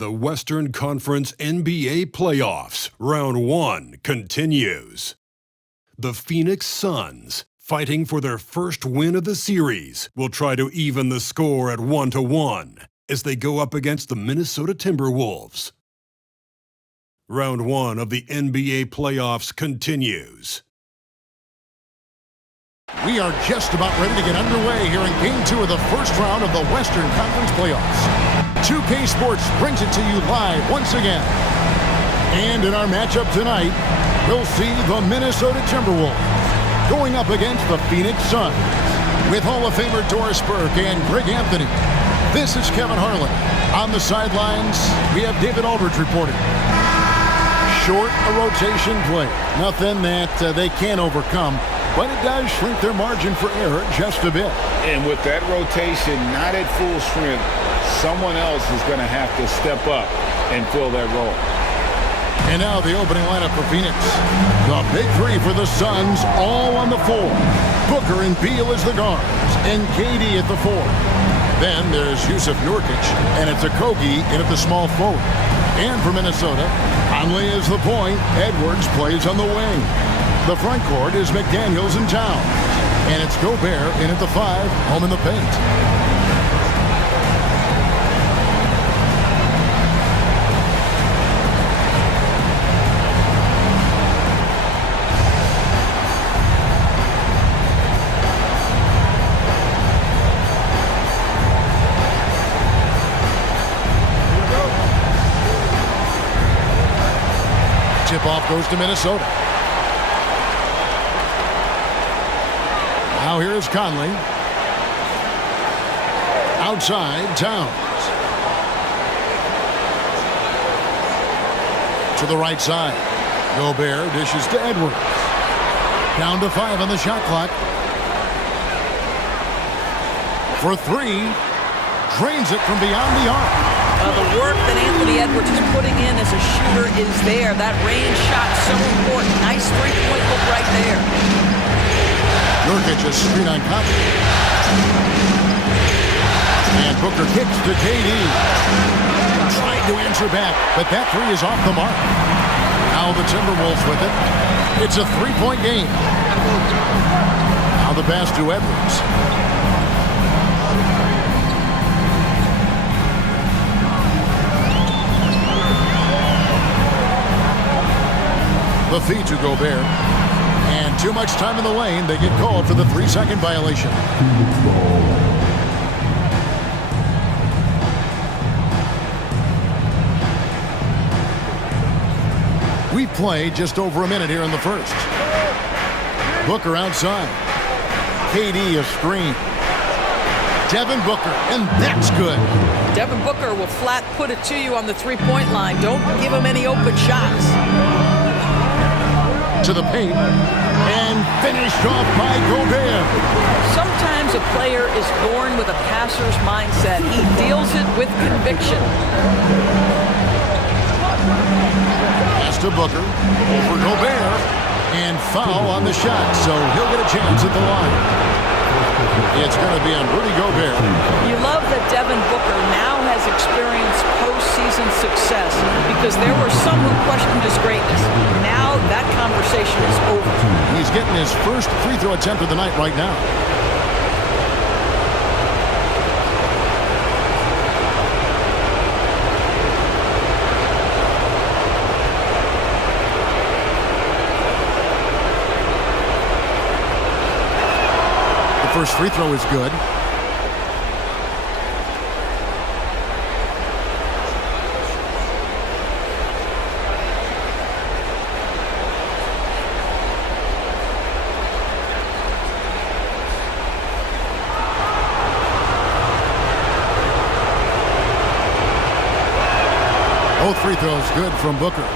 The Western Conference NBA Playoffs, Round 1 continues. The Phoenix Suns, fighting for their first win of the series, will try to even the score at 1-1 as they go up against the Minnesota Timberwolves. Round 1 of the NBA Playoffs continues. We are just about ready to get underway here in Game 2 of the first round of the Western Conference Playoffs. 2K Sports brings it to you live once again. And in our matchup tonight, we'll see the Minnesota Timberwolves going up against the Phoenix Suns. With Hall of Famer Doris Burke and Greg Anthony, this is Kevin Harlan. On the sidelines, we have David Aldridge reporting. Short a rotation play. Nothing that they can't overcome, but it does shrink their margin for error just a bit. And with that rotation not at full strength, someone else is going to have to step up and fill that role. And now the opening lineup for Phoenix. The big three for the Suns, all on the floor. Booker and Beal as the guards, and KD at the four. Then there's Yusuf Nurkic, and it's Okogie in at the small forward. And for Minnesota, Conley is the point. Edwards plays on the wing. The front court is McDaniels and Towns. And it's Gobert in at the five, home in the paint. Tip-off goes to Minnesota. Now here's Conley. Outside, Towns. To the right side. Gobert dishes to Edwards. Down to 5 on the shot clock. For 3. Drains it from beyond the arc. The work that Anthony Edwards is putting in as a shooter is there. That range shot so important. Nice three-point look right there. Nurkic is screen on copy. And Booker kicks to KD. Trying to answer back, but that three is off the mark. Now the Timberwolves with it. It's a three-point game. Now the pass to Edwards. The feed to Gobert. And too much time in the lane. They get called for the 3-second violation. We've played just over a minute here in the first. Booker outside. KD a screen. Devin Booker, and that's good. Devin Booker will flat put it to you on the three-point line. Don't give him any open shots. To the paint, and finished off by Gobert. Sometimes a player is born with a passer's mindset. He deals it with conviction. Pass to Booker, over Gobert, and foul on the shot, so he'll get a chance at the line. It's going to be on Rudy Gobert. You love that Devin Booker now has experienced postseason success because there were some who questioned his greatness. Now that conversation is over. He's getting his first free throw attempt of the night right now. First free throw is good. Both free throws good from Booker.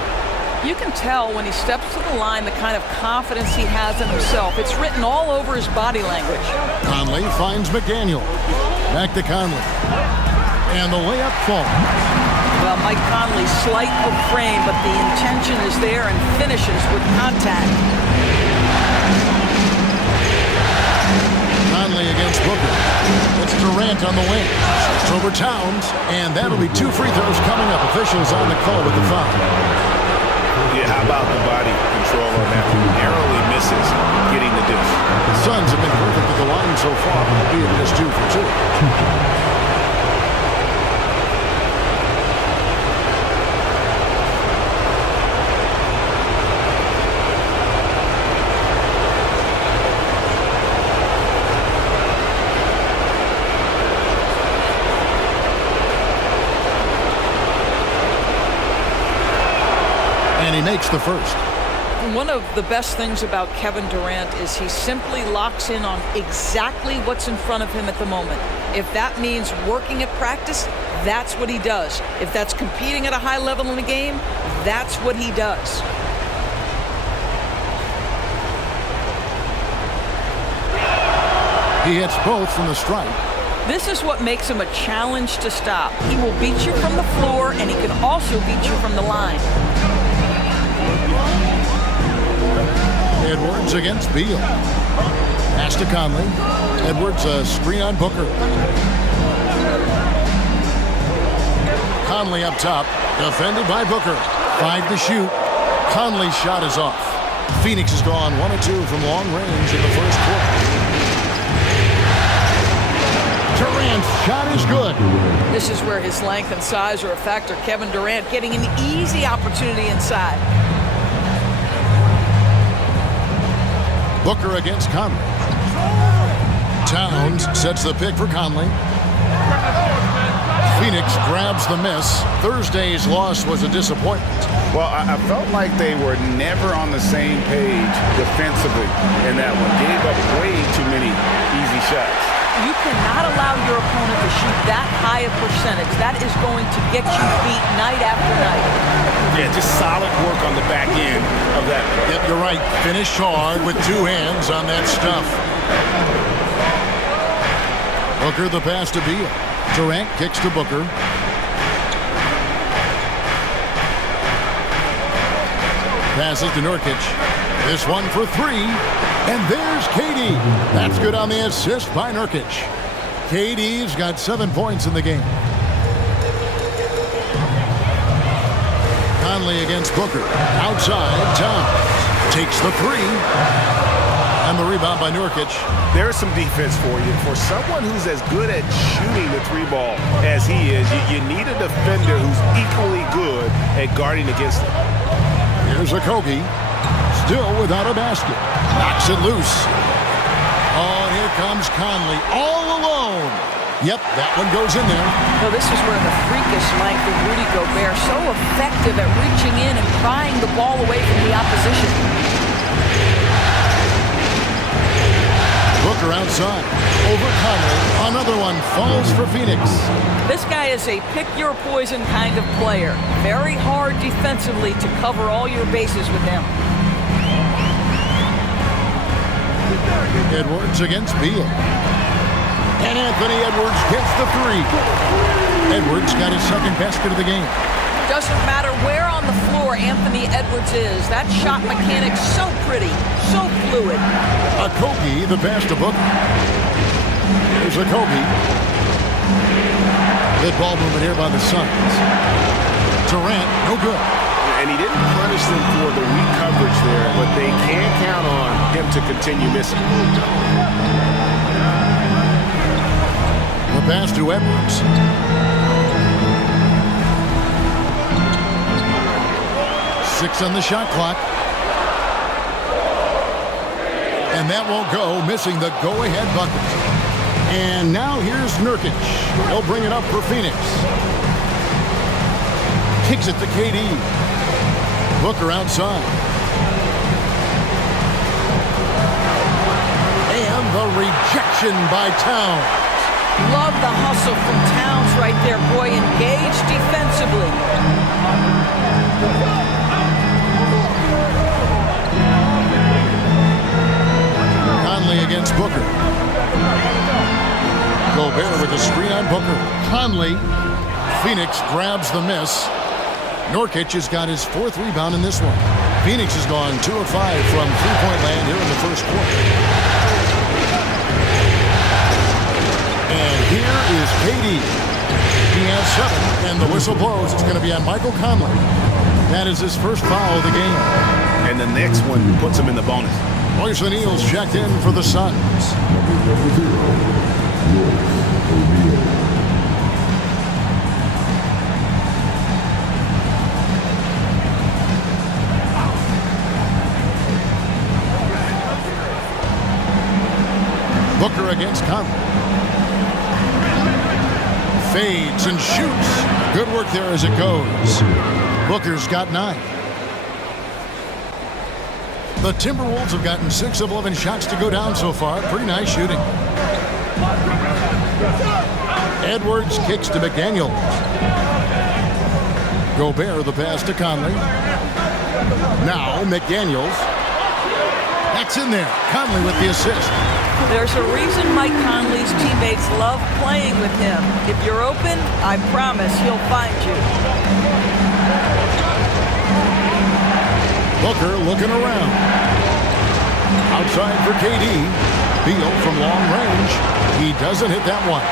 You can tell when he steps to the line the kind of confidence he has in himself. It's written all over his body language. Conley finds McDaniel. Back to Conley. And the layup falls. Well, Mike Conley, slight of frame, but the intention is there and finishes with contact. Conley against Booker. It's Durant on the wing. It's over Towns, and that'll be 2 free throws coming up. Officials on the call with the foul. Yeah, how about the body control on that? Narrowly misses getting the dish. The Suns have been perfect at the line so far, albeit just 2 for 2. He makes the first. One of the best things about Kevin Durant is he simply locks in on exactly what's in front of him at the moment. If that means working at practice, that's what he does. If that's competing at a high level in the game, that's what he does. He hits both from the stripe. This is what makes him a challenge to stop. He will beat you from the floor, and he can also beat you from the line. Edwards against Beal. Pass to Conley. Edwards a screen on Booker. Conley up top. Defended by Booker. 5 to shoot. Conley's shot is off. Phoenix has gone 1 of 2 from long range in the first quarter. Durant's shot is good. This is where his length and size are a factor. Kevin Durant getting an easy opportunity inside. Booker against Conley. Towns sets the pick for Conley. Phoenix grabs the miss. Thursday's loss was a disappointment. Well, I felt like they were never on the same page defensively in that one. Gave up way too many easy shots. You cannot allow your opponent to shoot that high a percentage. That is going to get you beat night after night. Yeah, just solid work on the back end of that. Yep, you're right. Finish hard with 2 hands on that stuff. Booker the pass to Beal. Durant kicks to Booker. Passes to Nurkic. This one for 3. And there's KD. That's good on the assist by Nurkic. KD's got 7 points in the game. Conley against Booker. Outside, Towns takes the 3. And the rebound by Nurkic. There's some defense for you. For someone who's as good at shooting the 3-ball as he is, you need a defender who's equally good at guarding against him. Here's a Kobe. Still without a basket. Knocks it loose. Oh, here comes Conley all alone. Yep, that one goes in there. Well, this is where the freakish length of Rudy Gobert so effective at reaching in and prying the ball away from the opposition. Booker outside. Over Conley. Another one falls for Phoenix. This guy is a pick-your-poison kind of player. Very hard defensively to cover all your bases with him. Edwards against Beal. And Anthony Edwards gets the 3. Edwards got his second basket of the game. Doesn't matter where on the floor Anthony Edwards is. That shot mechanic's so pretty, so fluid. Kobe, the pass to Booker. There's a Kobe. Good ball movement here by the Suns. Durant, no good. And he didn't punish them for the weak coverage there, but they can count on him to continue missing. The pass to Edwards. Six on the shot clock. And that won't go, missing the go-ahead bucket. And now here's Nurkic. He'll bring it up for Phoenix. Kicks it to KD. Booker outside. And the rejection by Towns. Love the hustle from Towns right there, boy. Engaged defensively. Conley against Booker. Gobert with a screen on Booker. Conley. Phoenix grabs the miss. Nurkic has got his 4th rebound in this one. Phoenix has gone 2 of 5 from 3-point land here in the first quarter. Here is KD. He has 7, and the whistle blows. It's going to be on Michael Conley. That is his first foul of the game. And the next one puts him in the bonus. Royce O'Neal's checked in for the Suns. Booker against Conley. Fades and shoots. Good work there as it goes. Booker's got 9. The Timberwolves have gotten 6 of 11 shots to go down so far. Pretty nice shooting. Edwards kicks to McDaniels. Gobert the pass to Conley. Now McDaniels. That's in there. Conley with the assist. There's a reason Mike Conley's teammates love playing with him. If you're open, I promise he'll find you. Booker looking around. Outside for KD. Beal from long range. He doesn't hit that one.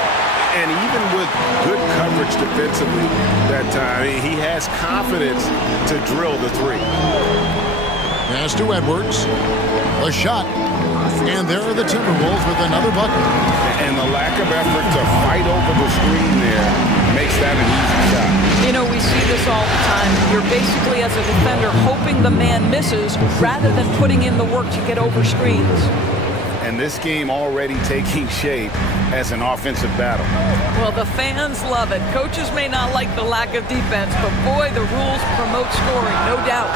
And even with good coverage defensively that time, he has confidence to drill the 3. Pass to Edwards. A shot. And there are the Timberwolves with another bucket. And the lack of effort to fight over the screen there makes that an easy shot. You know, we see this all the time. You're basically, as a defender, hoping the man misses rather than putting in the work to get over screens. And this game already taking shape as an offensive battle. Well, the fans love it. Coaches may not like the lack of defense, but boy, the rules promote scoring, no doubt.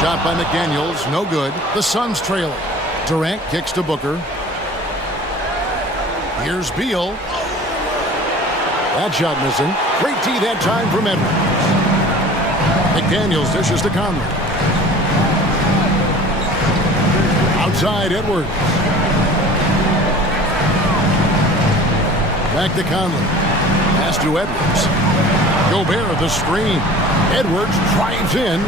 Shot by McDaniels, no good. The Suns trailing. Durant kicks to Booker. Here's Beal. That shot missing. Great D that time from Edwards. McDaniels dishes to Conley. Outside Edwards. Back to Conley. Pass to Edwards. Gobert the screen. Edwards drives in.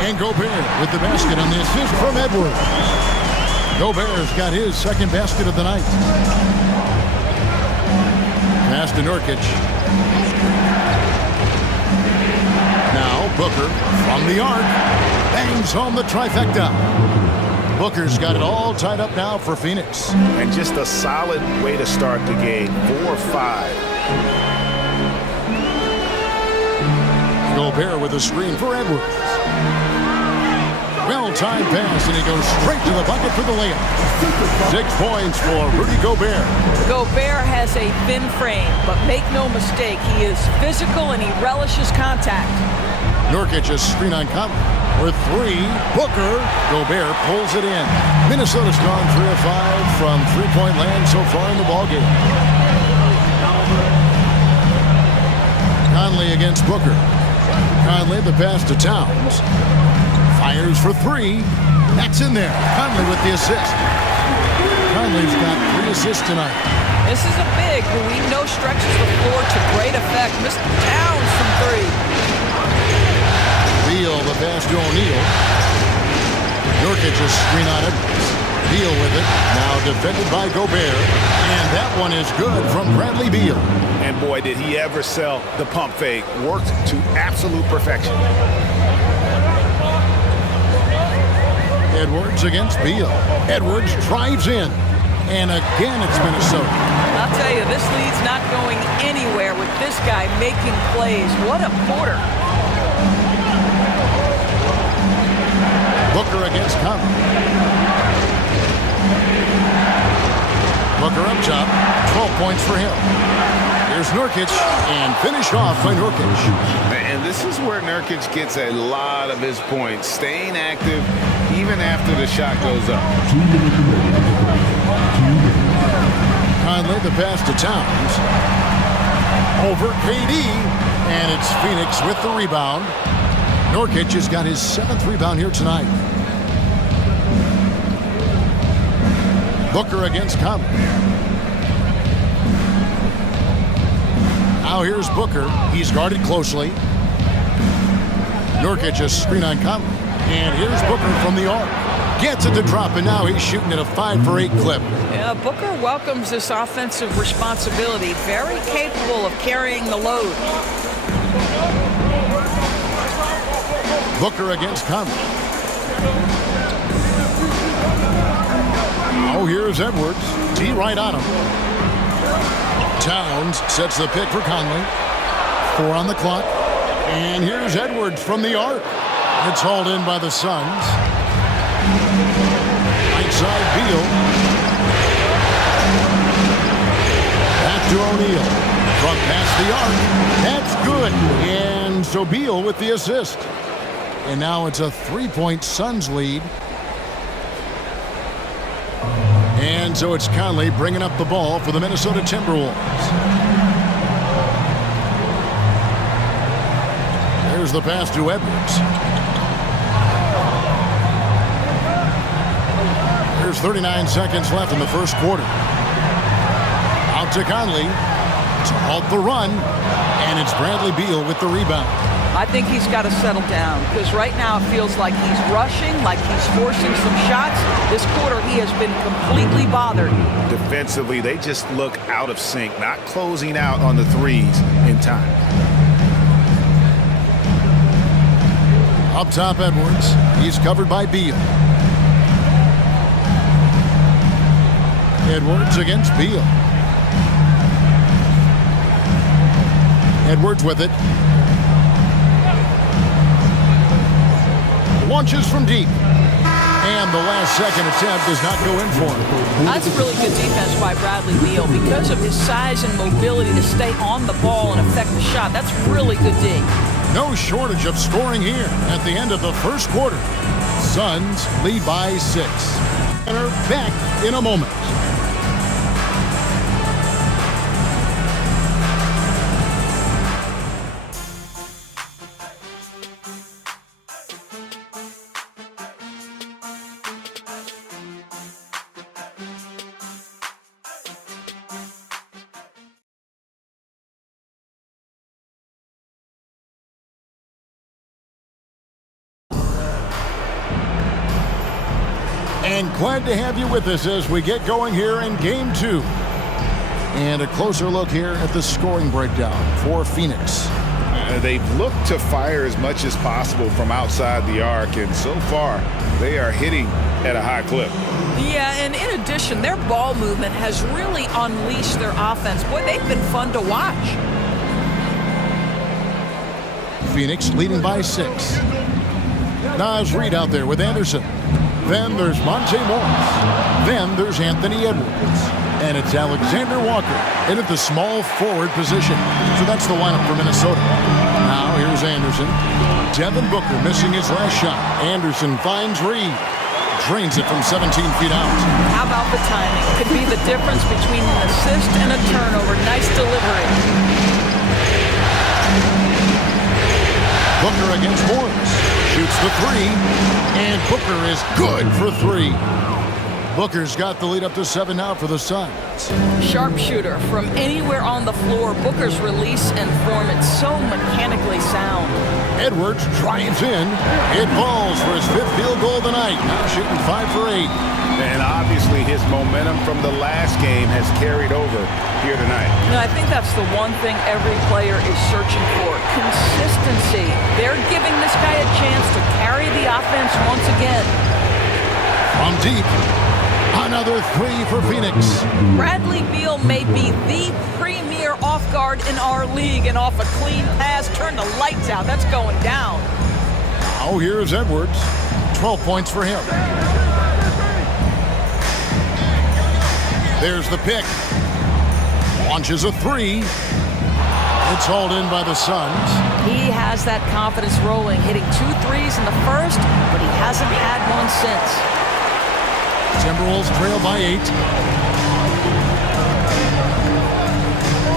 And Gobert with the basket on the assist from Edwards. Gobert's got his second basket of the night. Pass to Nurkic. Now Booker from the arc. Bangs home the trifecta. Booker's got it all tied up now for Phoenix. And just a solid way to start the game. 4-5. Gobert with a screen for Edwards. Well-timed pass, and he goes straight to the bucket for the layup. 6 points for Rudy Gobert. Gobert has a thin frame, but make no mistake, he is physical and he relishes contact. Nurkic a screen on Conley. For 3, Booker. Gobert pulls it in. Minnesota's gone 3 of 5 from three-point land so far in the ballgame. Conley against Booker. Conley the pass to Towns. Fires for 3. That's in there. Conley with the assist. Conley's got 3 assists tonight. This is a big who we know stretches the floor to great effect. Mr. Towns from 3. Beal the pass to O'Neal. Nurkic a screen on Edwards. Beal with it. Now defended by Gobert. And that one is good from Bradley Beal. And boy, did he ever sell the pump fake. Worked to absolute perfection. Edwards against Beal. Edwards drives in. And again, it's Minnesota. I'll tell you, this lead's not going anywhere with this guy making plays. What a quarter. Booker against Conley. Booker up top. 12 points for him. Here's Nurkic, and finished off by Nurkic. And this is where Nurkic gets a lot of his points, staying active even after the shot goes up. Conley the pass to Towns. Over KD, and it's Phoenix with the rebound. Nurkic has got his 7th rebound here tonight. Booker against Conley. Now here's Booker. He's guarded closely. Nurkic a screen on Conley. And here's Booker from the arc. Gets it to drop, and now he's shooting at a 5 for 8 clip. Yeah, Booker welcomes this offensive responsibility. Very capable of carrying the load. Booker against Conley. Oh, here's Edwards. T right on him. Towns sets the pick for Conley. 4 on the clock. And here's Edwards from the arc. It's hauled in by the Suns. Right side, Beal. Back to O'Neal. From past the arc. That's good. And so Beal with the assist. And now it's a 3-point Suns lead. And so it's Conley bringing up the ball for the Minnesota Timberwolves. There's the pass to Edwards. There's 39 seconds left in the first quarter. Out to Conley to halt the run. And it's Bradley Beal with the rebound. I think he's got to settle down because right now it feels like he's rushing, like he's forcing some shots. This quarter he has been completely bothered. Defensively, they just look out of sync, not closing out on the threes in time. Up top, Edwards. He's covered by Beal. Edwards against Beal. Edwards with it. Launches from deep. And the last second attempt does not go in for him. That's really good defense by Bradley Beal because of his size and mobility to stay on the ball and affect the shot. That's really good D. No shortage of scoring here at the end of the first quarter. Suns lead by 6. And are back in a moment. And glad to have you with us as we get going here in Game 2. And a closer look here at the scoring breakdown for Phoenix. They've looked to fire as much as possible from outside the arc, and so far they are hitting at a high clip. Yeah, and in addition, their ball movement has really unleashed their offense. Boy, they've been fun to watch. Phoenix leading by 6. Nas Reed out there with Anderson. Then there's Monte Morris. Then there's Anthony Edwards. And it's Alexander Walker in at the small forward position. So that's the lineup for Minnesota. Now here's Anderson. Devin Booker missing his last shot. Anderson finds Reed. Drains it from 17 feet out. How about the timing? Could be the difference between an assist and a turnover. Nice delivery. Booker against Morris. Shoots the 3. And Booker is good for 3. Booker's got the lead up to 7 now for the Suns. Sharpshooter from anywhere on the floor. Booker's release and form, it's so mechanically sound. Edwards drives in. It falls for his 5th field goal of the night. Now shooting 5 for 8. And obviously his momentum from the last game has carried over here tonight. I think that's the one thing every player is searching for. Consistency. They're giving this guy a chance to carry the offense once again. From deep. Another 3 for Phoenix. Bradley Beal may be the premier off guard in our league, and off a clean pass, turn the lights out. That's going down. Now here's Edwards. 12 points for him. There's the pick. Launches a 3. It's hauled in by the Suns. He has that confidence rolling, hitting 2 threes in the first, but he hasn't had one since. Timberwolves trail by 8.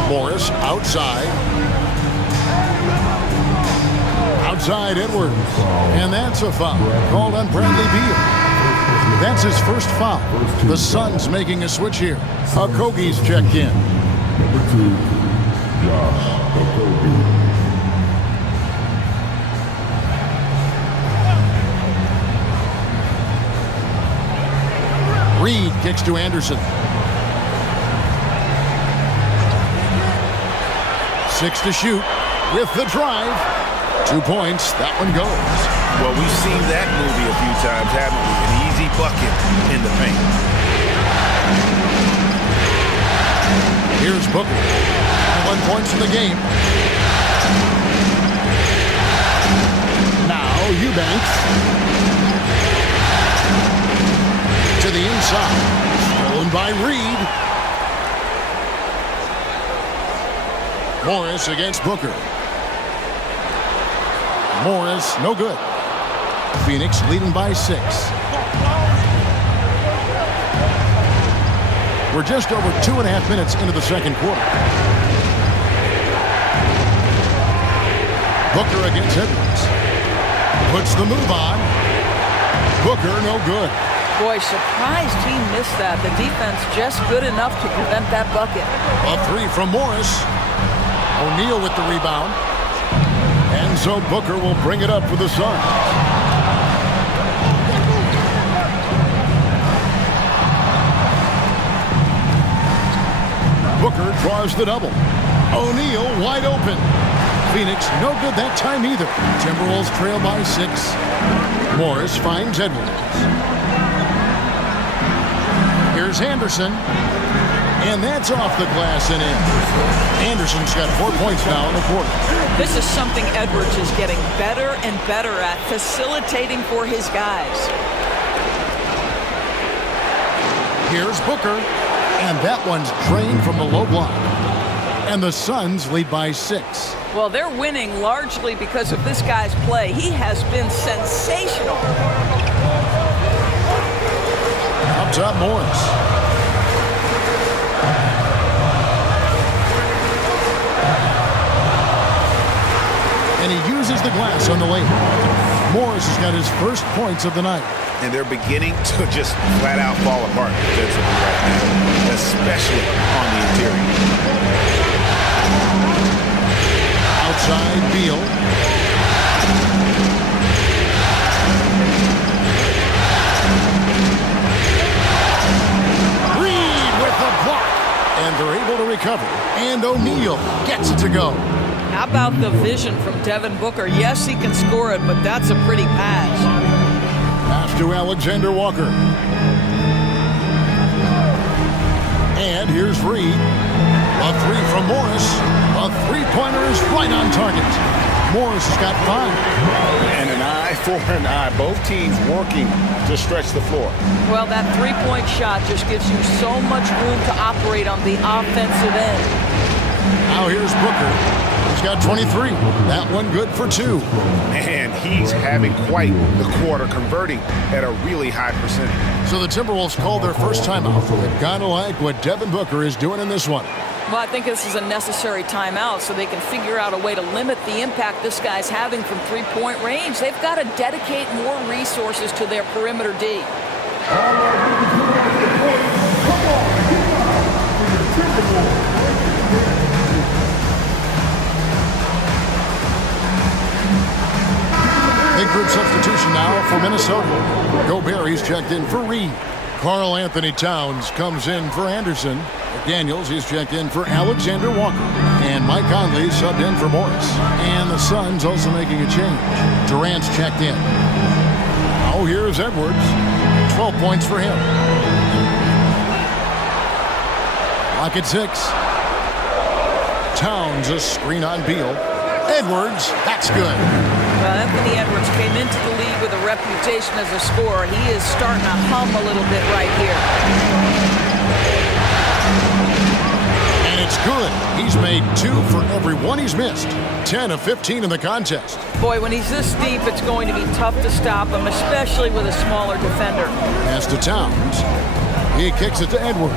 Morris outside. Outside Edwards. And that's a foul called on Bradley Beal. That's his first foul. The Suns making a switch here. Okogie's checked in. Number 2, Josh Okogie. Reed kicks to Anderson. 6 to shoot with the drive. 2 points. That one goes. Well, we've seen that movie a few times, haven't we? An easy bucket in the paint. Here's Booker. 1 point in the game. Now Eubanks. To the inside. Stolen by Reed. Morris against Booker. Morris, no good. Phoenix leading by 6. We're just over 2.5 minutes into the second quarter. Booker against Edwards. Puts the move on. Booker, no good. Boy, surprised he missed that. The defense just good enough to prevent that bucket. A 3 from Morris. O'Neal with the rebound. And so Booker will bring it up for the Suns. Booker draws the double. O'Neal wide open. Phoenix no good that time either. Timberwolves trail by 6. Morris finds Edwards. Here's Anderson. And that's off the glass and in. Anderson's got 4 points now in the quarter. This is something Edwards is getting better and better at, facilitating for his guys. Here's Booker. And that one's drained from the low block. And the Suns lead by 6. Well, they're winning largely because of this guy's play. He has been sensational. Up top, Morris. And he uses the glass on the lane. Morris has got his first points of the night. And they're beginning to just flat out fall apart defensively right now, especially on the interior. Outside, Beal. Reed with the block. And they're able to recover. And O'Neal gets it to go. How about the vision from Devin Booker? Yes, he can score it, but that's a pretty pass. Pass to Alexander Walker. And here's Reed. A 3 from Morris. A three-pointer is right on target. Morris has got 5. And an eye for an eye. Both teams working to stretch the floor. Well, that three-point shot just gives you so much room to operate on the offensive end. Now here's Booker. He's got 23. That one good for 2. And he's having quite the quarter, converting at a really high percentage. So the Timberwolves called their first timeout. They've got to like what Devin Booker is doing in this one. Well, I think this is a necessary timeout so they can figure out a way to limit the impact this guy's having from three-point range. They've got to dedicate more resources to their perimeter D. Big group substitution now for Minnesota. Gobert, he's checked in for Reed. Karl Anthony Towns comes in for Anderson. Daniels, he's checked in for Alexander Walker. And Mike Conley subbed in for Morris. And the Suns also making a change. Durant's checked in. Oh, here's Edwards. 12 points for him. Lock at 6. Towns, a screen on Beal. Edwards, that's good. Well, Anthony Edwards came into the league with a reputation as a scorer. He is starting to hum a little bit right here. And it's good. He's made 2 for every one he's missed. 10 of 15 in the contest. Boy, when he's this deep, it's going to be tough to stop him, especially with a smaller defender. Pass to Towns. He kicks it to Edwards.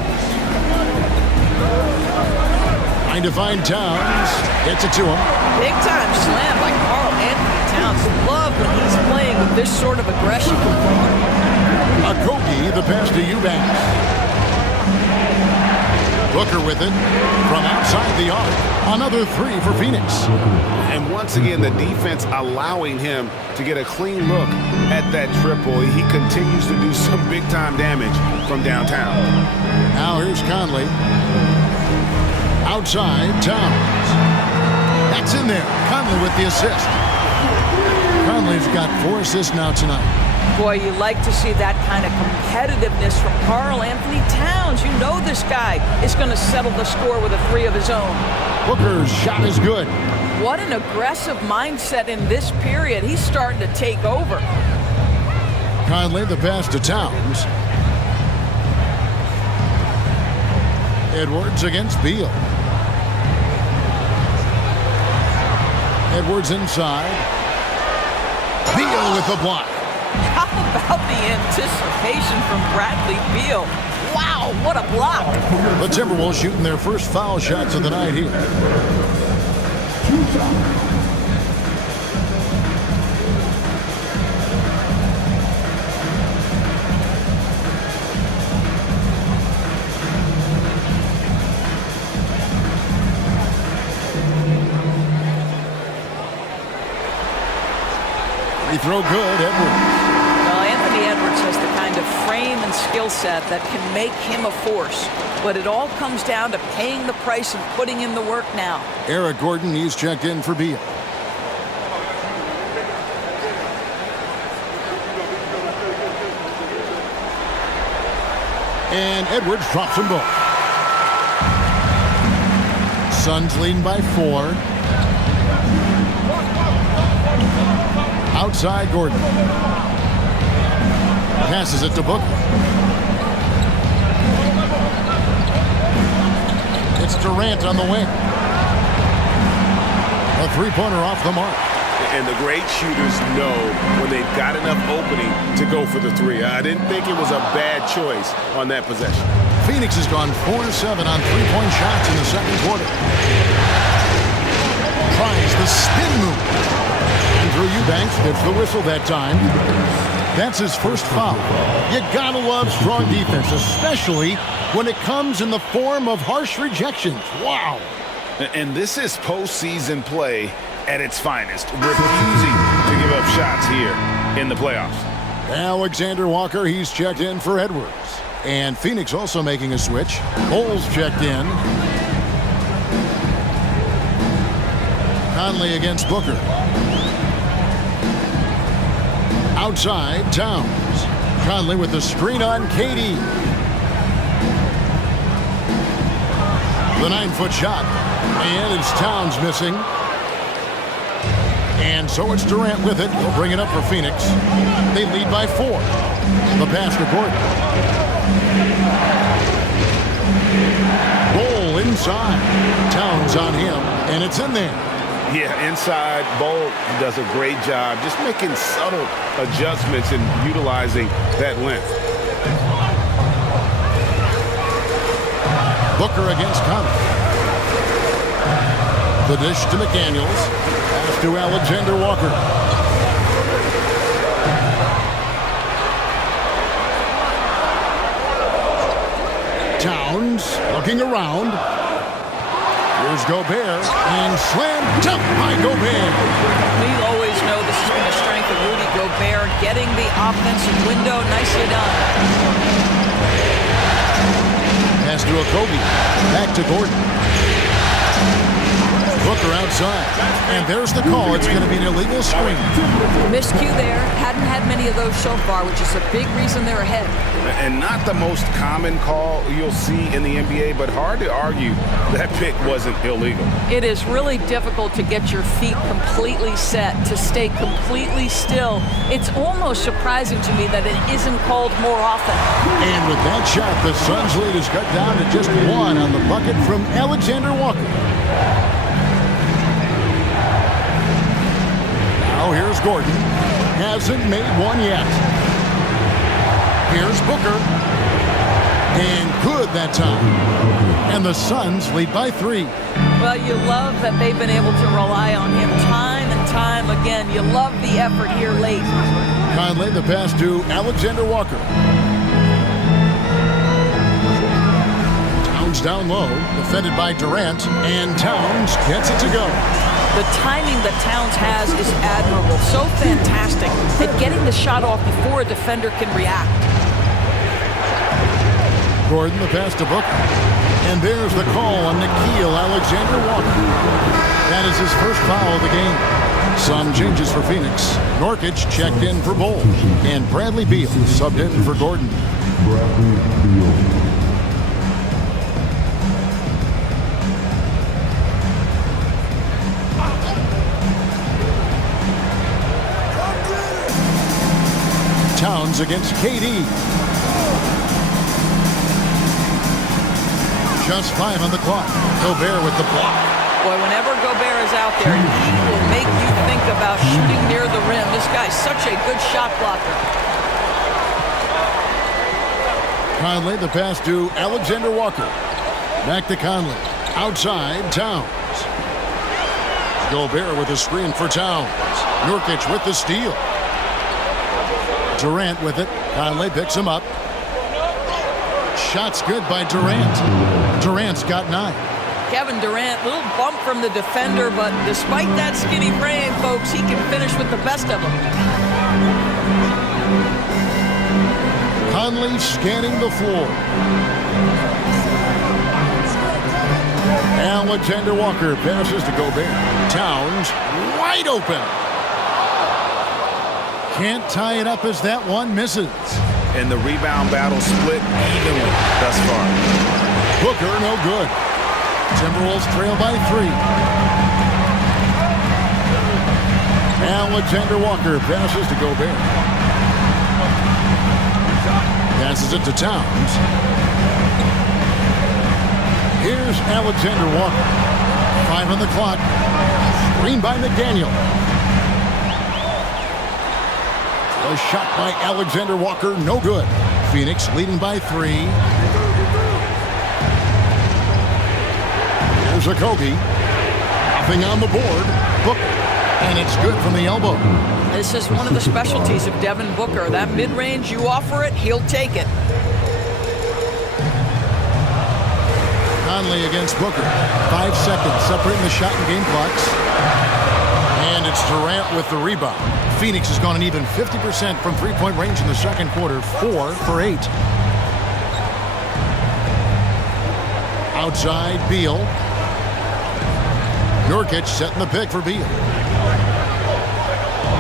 Trying to find Towns. Gets it to him. Big time slam by Karl Anthony Towns. Love when he's playing with this sort of aggression. Okogie, the pass to Eubanks. Booker with it from outside the arc. Another 3 for Phoenix. And once again, the defense allowing him to get a clean look at that triple. He continues to do some big-time damage from downtown. Now here's Conley. Outside, Towns. It's in there. Conley with the assist. Conley's got 4 assists now tonight. Boy, you like to see that kind of competitiveness from Karl Anthony Towns. You know this guy is going to settle the score with a 3 of his own. Booker's shot is good. What an aggressive mindset in this period. He's starting to take over. Conley the pass to Towns. Edwards against Beal. Edwards inside. Beal with the block. How about the anticipation from Bradley Beal? Wow, what a block. The Timberwolves shooting their first foul shots of the night here. Free throw good, Edwards. Well, Anthony Edwards has the kind of frame and skill set that can make him a force. But it all comes down to paying the price and putting in the work now. Eric Gordon, he's checked in for Beal. And Edwards drops them both. Suns leading by 4. Outside Gordon. Passes it to Booker. It's Durant on the wing. A 3-pointer off the mark. And the great shooters know when they've got enough opening to go for the 3. I didn't think it was a bad choice on that possession. Phoenix has gone 4-7 on 3-point shots in the second quarter. Tries the spin move. Andrew Eubanks gets the whistle that time. That's his first foul. You gotta love strong defense, especially when it comes in the form of harsh rejections. Wow. And this is postseason play at its finest, refusing to give up shots here in the playoffs. Alexander Walker, he's checked in for Edwards. And Phoenix also making a switch. Bowles checked in. Conley against Booker. Outside, Towns. Conley with the screen on KD. The 9-foot shot. And it's Towns missing. And so it's Durant with it. He'll bring it up for Phoenix. They lead by 4. The pass to Gordon. Ball inside. Towns on him. And it's in there. Yeah, inside, Bol does a great job just making subtle adjustments and utilizing that length. Booker against Conley. The dish to McDaniels. Pass to Alexander Walker. Towns looking around. Here's Gobert, and slam dunk by Gobert. We always know this has been a strength of Rudy Gobert, getting the offensive window. Nicely done. Pass to Okogie. Back to Gordon. Booker outside. And there's the call. It's going to be an illegal screen. Miscue there. Hadn't had many of those so far, which is a big reason they're ahead. And not the most common call you'll see in the NBA, but hard to argue that pick wasn't illegal. It is really difficult to get your feet completely set, to stay completely still. It's almost surprising to me that it isn't called more often. And with that shot, the Suns lead is cut down to just 1 on the bucket from Alexander Walker. Now here's Gordon. Hasn't made one yet. Here's Booker. And good that time. And the Suns lead by 3. Well, you love that they've been able to rely on him time and time again. You love the effort here late. Conley, the pass to Alexander Walker. Towns down low, defended by Durant, and Towns gets it to go. The timing that Towns has is admirable, so fantastic that getting the shot off before a defender can react. Gordon, the pass to Booker. And there's the call on Nikhil Alexander-Walker. That is his first foul of the game. Some changes for Phoenix. Nurkic checked in for Bull. And Bradley Beal subbed in for Gordon. Bradley Beal. Towns against KD. Just 5 on the clock. Gobert with the block. Boy, whenever Gobert is out there, he will make you think about shooting near the rim. This guy's such a good shot blocker. Conley, the pass to Alexander Walker. Back to Conley. Outside, Towns. Gobert with a screen for Towns. Nurkic with the steal. Durant with it. Conley picks him up. Shot's good by Durant. Durant's got 9. Kevin Durant, little bump from the defender, but despite that skinny frame, folks, he can finish with the best of them. Conley scanning the floor. Alexander Walker passes to Gobert. Towns wide open. Can't tie it up as that one misses. And the rebound battle split evenly thus far. Booker no good. Timberwolves trail by 3. Alexander Walker passes to Gobert. Passes it to Towns. Here's Alexander Walker. 5 on the clock. Screen by McDaniel. A shot by Alexander Walker, no good. Phoenix leading by 3. Here's a Kobe. Nothing on the board. Booker. And it's good from the elbow. This is one of the specialties of Devin Booker. That mid-range, you offer it, he'll take it. Conley against Booker. 5 seconds separating the shot and game clocks. And it's Durant with the rebound. Phoenix has gone an even 50% from three-point range in the second quarter. 4 for 8. Outside, Beal. Nurkic setting the pick for Beal.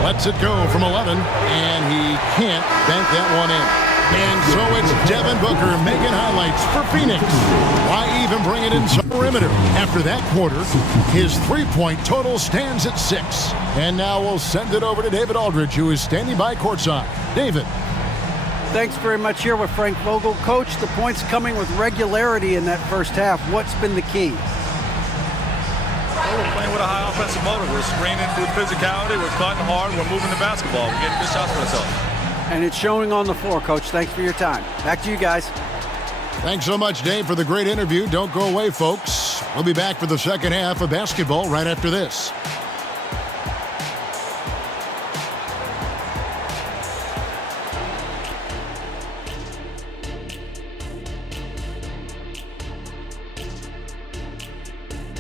Lets it go from 11, and he can't bank that one in. And so it's Devin Booker making highlights for Phoenix. Why even bring it inside the perimeter? After that quarter, his three-point total stands at 6. And now we'll send it over to David Aldridge, who is standing by courtside. David. Thanks very much here with Frank Vogel. Coach, the points coming with regularity in that first half. What's been the key? Well, we're playing with a high offensive motor. We're screening through physicality. We're cutting hard. We're moving the basketball. We're getting good shots for ourselves. And it's showing on the floor, Coach. Thanks for your time. Back to you guys. Thanks so much, Dave, for the great interview. Don't go away, folks. We'll be back for the second half of basketball right after this.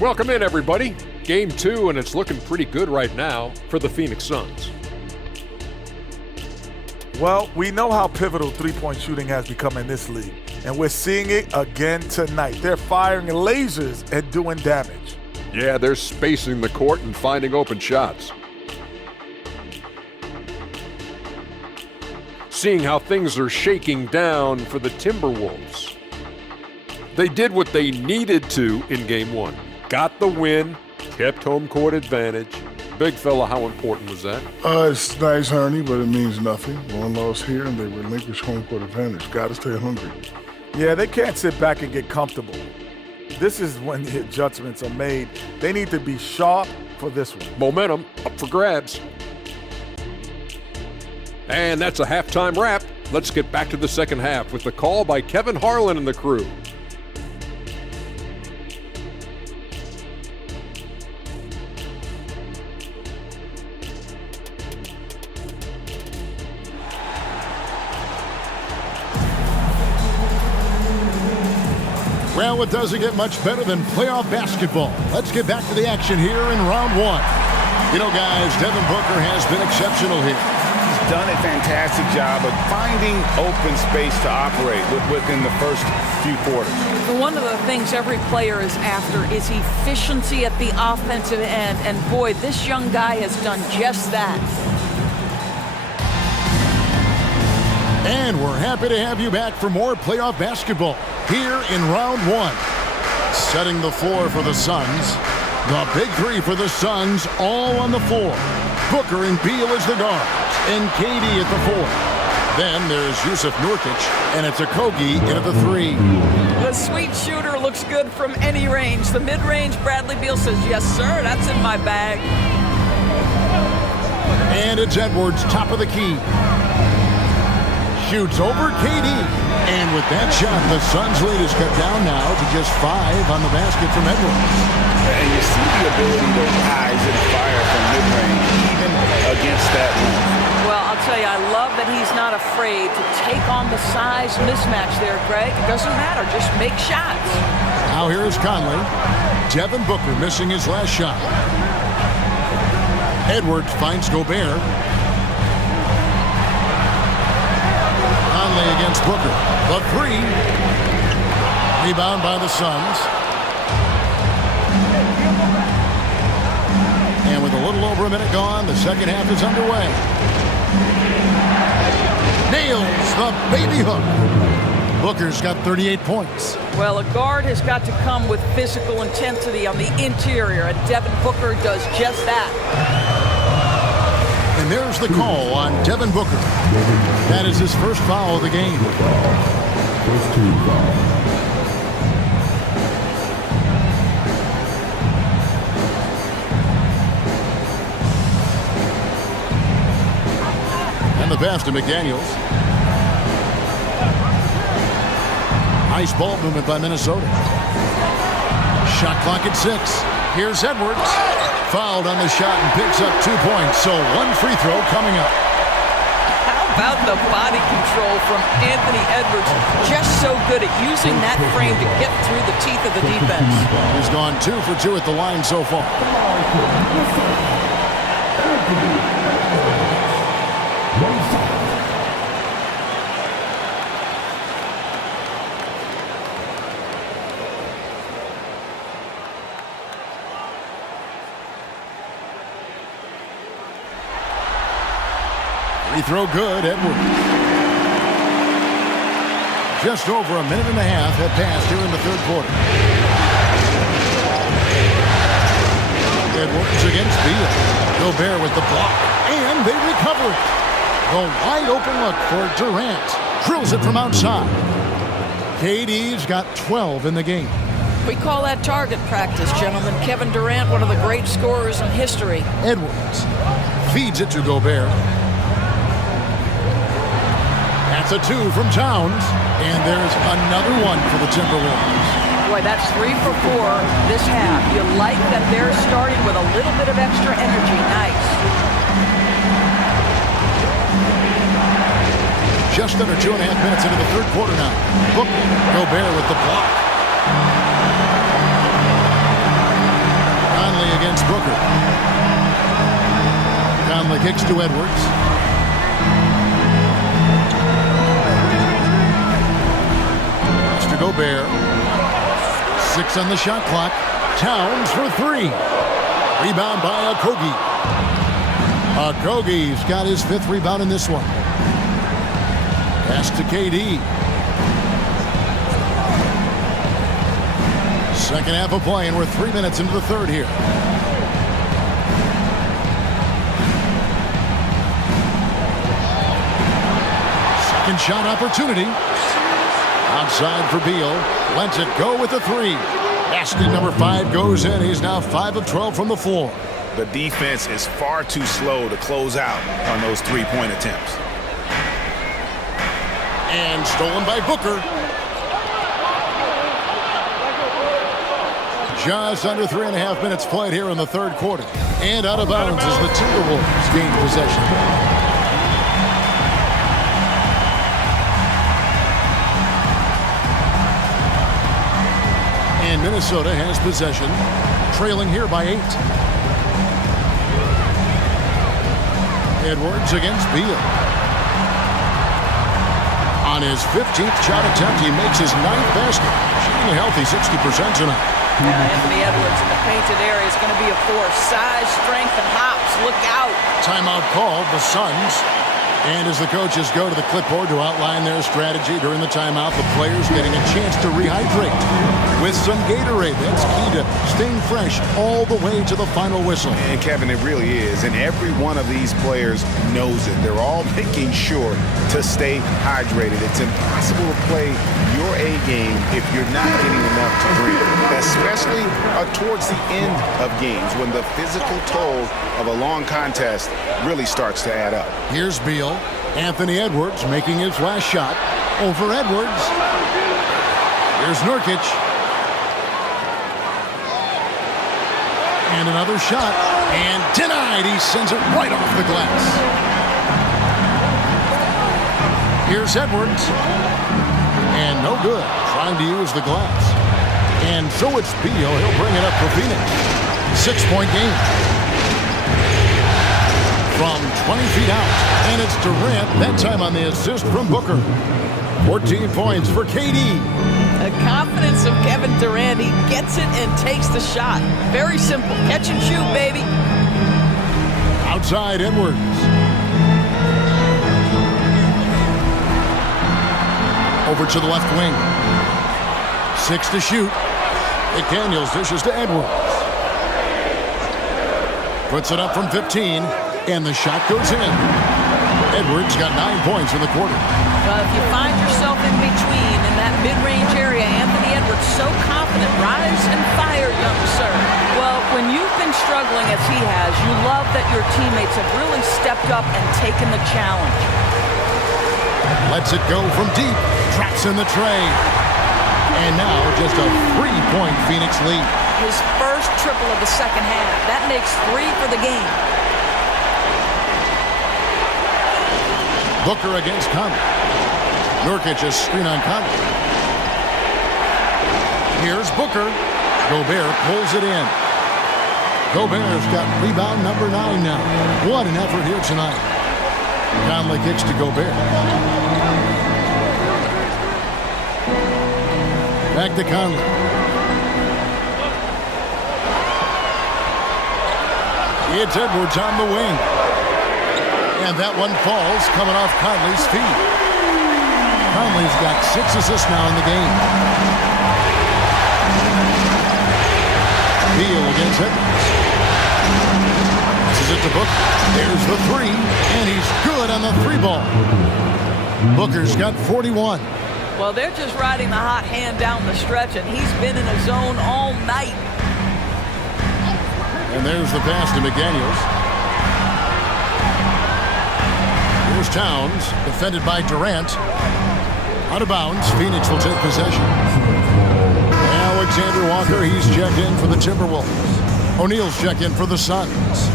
Welcome in, everybody. Game 2, and it's looking pretty good right now for the Phoenix Suns. Well, we know how pivotal three-point shooting has become in this league, and we're seeing it again tonight. They're firing lasers and doing damage. Yeah, they're spacing the court and finding open shots. Seeing how things are shaking down for the Timberwolves. They did what they needed to in Game 1. Got the win, kept home court advantage. Big fella, how important was that? It's nice, Ernie, but it means nothing. One loss here, and they relinquish home court advantage. Got to stay hungry. Yeah, they can't sit back and get comfortable. This is when the adjustments are made. They need to be sharp for this one. Momentum up for grabs. And that's a halftime wrap. Let's get back to the second half with the call by Kevin Harlan and the crew. Well, it doesn't get much better than playoff basketball. Let's get back to the action here in round 1. You know, guys, Devin Booker has been exceptional here. He's done a fantastic job of finding open space to operate within the first few quarters. One of the things every player is after is efficiency at the offensive end, and boy, this young guy has done just that. And we're happy to have you back for more playoff basketball here in round one. Setting the floor for the Suns. The big three for the Suns, all on the floor. Booker and Beal as the guards, and KD at the 4. Then there's Yusuf Nurkic, and it's Okogie in at the 3. The sweet shooter looks good from any range. The mid-range, Bradley Beal says, yes, sir, that's in my bag. And it's Edwards, top of the key. Shoots over KD. And with that shot, the Suns' lead is cut down now to just 5 on the basket from Edwards. And you see the ability to rise and fire from mid-range, even against that length. Well, I'll tell you, I love that he's not afraid to take on the size mismatch there, Greg. It doesn't matter. Just make shots. Now here is Conley. Devin Booker missing his last shot. Edwards finds Gobert. Conley against Booker. The 3. Rebound by the Suns. And with a little over a minute gone, the second half is underway. Nails the baby hook. Booker's got 38 points. Well, a guard has got to come with physical intensity on the interior, and Devin Booker does just that. And there's the call on Devin Booker. That is his first foul of the game. First team foul. And the pass to McDaniels. Nice ball movement by Minnesota. Shot clock at 6. Here's Edwards. Fouled on the shot and picks up 2 points. So 1 free throw coming up. How about the body control from Anthony Edwards? Just so good at using that frame to get through the teeth of the defense. He's gone 2 for 2 at the line so far. 3 throw good, Edwards. Just over a minute and a half had passed here in the third quarter. Edwards against Beal. Gobert with the block, and they recover it. The wide open look for Durant. Drills it from outside. KD's got 12 in the game. We call that target practice, gentlemen. Kevin Durant, one of the great scorers in history. Edwards feeds it to Gobert. That's a 2 from Towns, and there's another one for the Timberwolves. Boy, that's 3 for 4 this half. You like that they're starting with a little bit of extra energy. Nice. Just under 2.5 minutes into the third quarter now. Gobert with the block. Conley against Booker. Conley kicks to Edwards. Pass to Gobert. 6 on the shot clock. Towns for 3. Rebound by Okogie. Okogie's got his 5th rebound in this one. Pass to KD. Second half of play, and we're 3 minutes into the third here. Second shot opportunity. Outside for Beal. Lets it go with the 3. Basket number 5 goes in. He's now 5 of 12 from the floor. The defense is far too slow to close out on those 3-point attempts. And stolen by Booker. Just under 3.5 minutes played here in the third quarter. And out of bounds as the Timberwolves gain possession. And Minnesota has possession, trailing here by 8. Edwards against Beal. On his 15th shot attempt, he makes his 9th basket. Shooting a healthy 60% tonight. Yeah, Anthony Edwards in the painted area is going to be a force. Size, strength, and hops. Look out. Timeout called, the Suns. And as the coaches go to the clipboard to outline their strategy during the timeout, the players getting a chance to rehydrate with some Gatorade. That's key to staying fresh all the way to the final whistle. And Kevin, it really is. And every one of these players knows it. They're all making sure to stay hydrated. It's impossible to play your A game if you're not getting enough to drink, especially towards the end of games when the physical toll of a long contest really starts to add up. Here's Beal. Anthony Edwards making his last shot. Over Edwards. Here's Nurkic. And another shot. And denied. He sends it right off the glass. Here's Edwards. And no good. Trying to use the glass. And so it's Beal. He'll bring it up for Phoenix. 6-point game. From 20 feet out. And it's Durant, that time on the assist from Booker. 14 points for KD. The confidence of Kevin Durant. He gets it and takes the shot. Very simple. Catch and shoot, baby. Outside Edwards. Over to the left wing. 6 to shoot. McDaniels dishes to Edwards. Puts it up from 15. And the shot goes in. Edwards got 9 points in the quarter. Well, if you find yourself in between in that mid-range area, Anthony Edwards so confident. Rise and fire, young sir. Well, when you've been struggling as he has, you love that your teammates have really stepped up and taken the challenge. Lets it go from deep. Traps in the tray. And now just a 3-point Phoenix lead. His first triple of the second half. That makes 3 for the game. Booker against Conley. Nurkic a screen on Conley. Here's Booker. Gobert pulls it in. Gobert's got rebound number 9 now. What an effort here tonight. Conley kicks to Gobert. Back to Conley. It's Edwards on the wing. And that one falls, coming off Conley's feet. Conley's got 6 assists now in the game. Beal against Edwards. This is it to Booker. There's the 3, and he's good on the 3 ball. Booker's got 41. Well, they're just riding the hot hand down the stretch, and he's been in a zone all night. And there's the pass to McDaniels. Here's Towns, defended by Durant. Out of bounds, Phoenix will take possession. Alexander Walker, he's checked in for the Timberwolves. O'Neal's checked in for the Suns.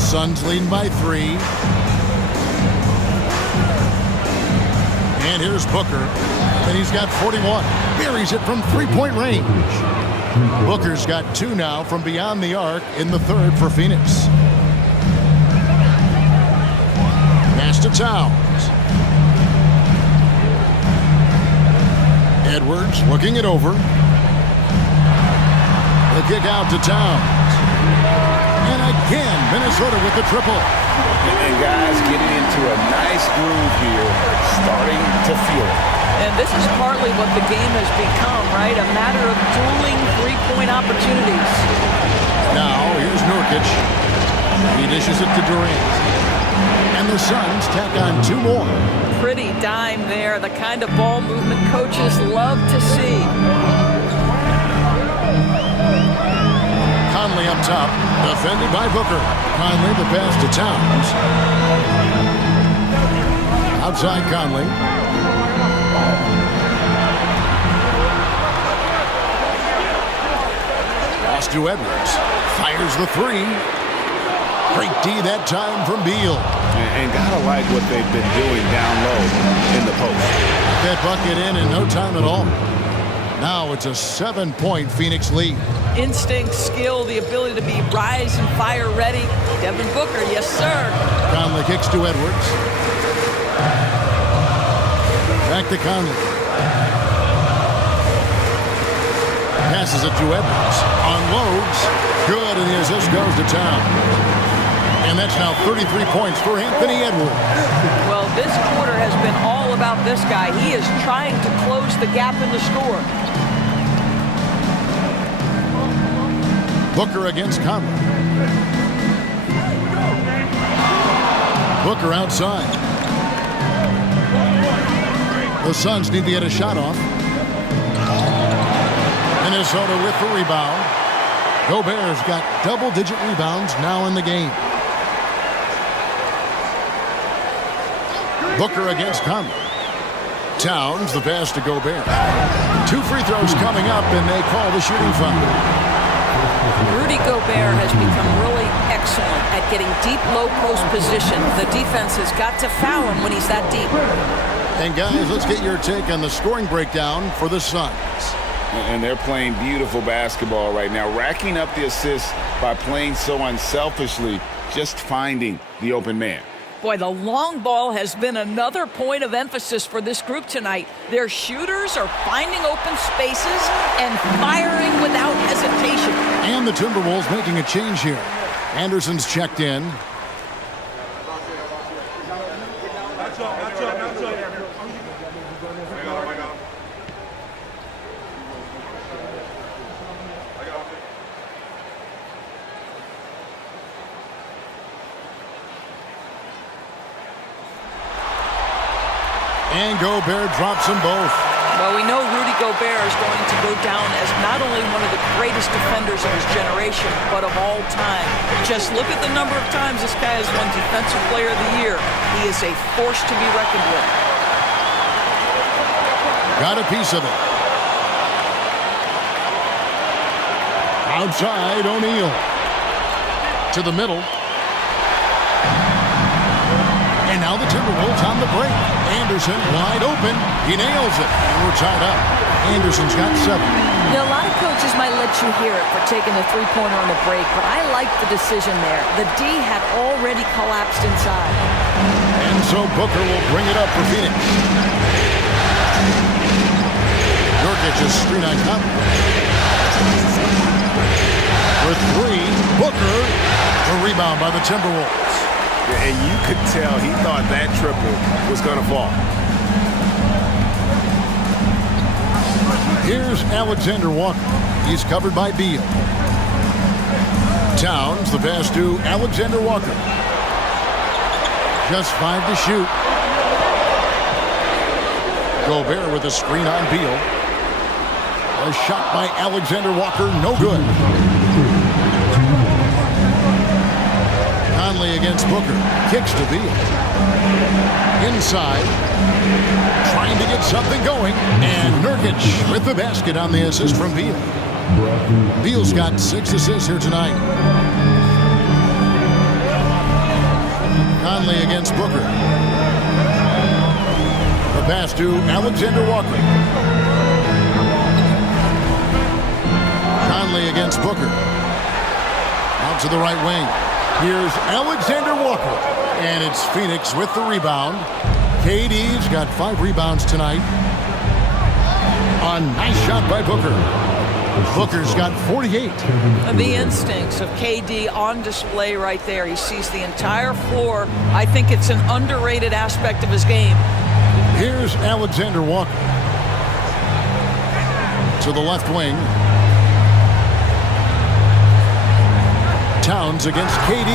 Suns leading by 3. And here's Booker, and he's got 41. Buries it from 3-point range. Booker's got 2 now from beyond the arc in the 3rd for Phoenix. Pass to Towns. Edwards looking it over. The kick out to Towns. And again, Minnesota with the triple. And guys getting into a nice groove here, starting to feel it. And this is partly what the game has become, right? A matter of dueling 3-point opportunities. Now, here's Nurkic. He dishes it to Durant. And the Suns tack on 2 more. Pretty dime there, the kind of ball movement coaches love to see. Conley up top, defended by Booker. Conley, the pass to Towns. Outside Conley. Pass to Edwards. Fires the 3. Great D that time from Beal. And gotta like what they've been doing down low in the post. That bucket in no time at all. Now it's a 7-point Phoenix lead. Instinct, skill, the ability to be rise and fire ready. Devin Booker, yes, sir. Conley kicks to Edwards. Back to Conley. Passes it to Edwards. Unloads. Good, and the assist goes to Town. And that's now 33 points for Anthony Edwards. Well, this quarter has been all about this guy. He is trying to close the gap in the score. Booker against Conley. Booker outside. The Suns need to get a shot off. Minnesota with the rebound. Gobert's got double-digit rebounds now in the game. Booker against Conley. Towns, the pass to Gobert. 2 free throws coming up, and they call the shooting foul. Rudy Gobert has become really excellent at getting deep, low-post position. The defense has got to foul him when he's that deep. And guys, let's get your take on the scoring breakdown for the Suns. And they're playing beautiful basketball right now, racking up the assists by playing so unselfishly, just finding the open man. Boy, the long ball has been another point of emphasis for this group tonight. Their shooters are finding open spaces and firing without hesitation. And the Timberwolves making a change here. Anderson's checked in. And Gobert drops them both. Well, we know Rudy Gobert is going to go down as not only one of the greatest defenders of his generation, but of all time. Just look at the number of times this guy has won Defensive Player of the Year. He is a force to be reckoned with. Got a piece of it. Outside, O'Neal. To the middle. And now the Timberwolves on the break. Anderson wide open. He nails it. And we're tied up. Anderson's got 7. Now, a lot of coaches might let you hear it for taking the three-pointer on the break, but I like the decision there. The D had already collapsed inside. And so Booker will bring it up for Phoenix. Nurkic's screen on Conley. For 3, Booker. The rebound by the Timberwolves. And you could tell he thought that triple was going to fall. Here's Alexander Walker. He's covered by Beal. Towns, the pass to Alexander Walker. Just 5 to shoot. Gobert with a screen on Beal. A shot by Alexander Walker, no good. Conley against Booker. Kicks to Beal. Inside. Trying to get something going. And Nurkic with the basket on the assist from Beal. Beal's got 6 assists here tonight. Conley against Booker. The pass to Alexander Walker. Conley against Booker. Out to the right wing. Here's Alexander Walker. And it's Phoenix with the rebound. KD's got 5 rebounds tonight. A nice shot by Booker. Booker's got 48. The instincts of KD on display right there. He sees the entire floor. I think it's an underrated aspect of his game. Here's Alexander Walker. To the left wing. Towns against KD.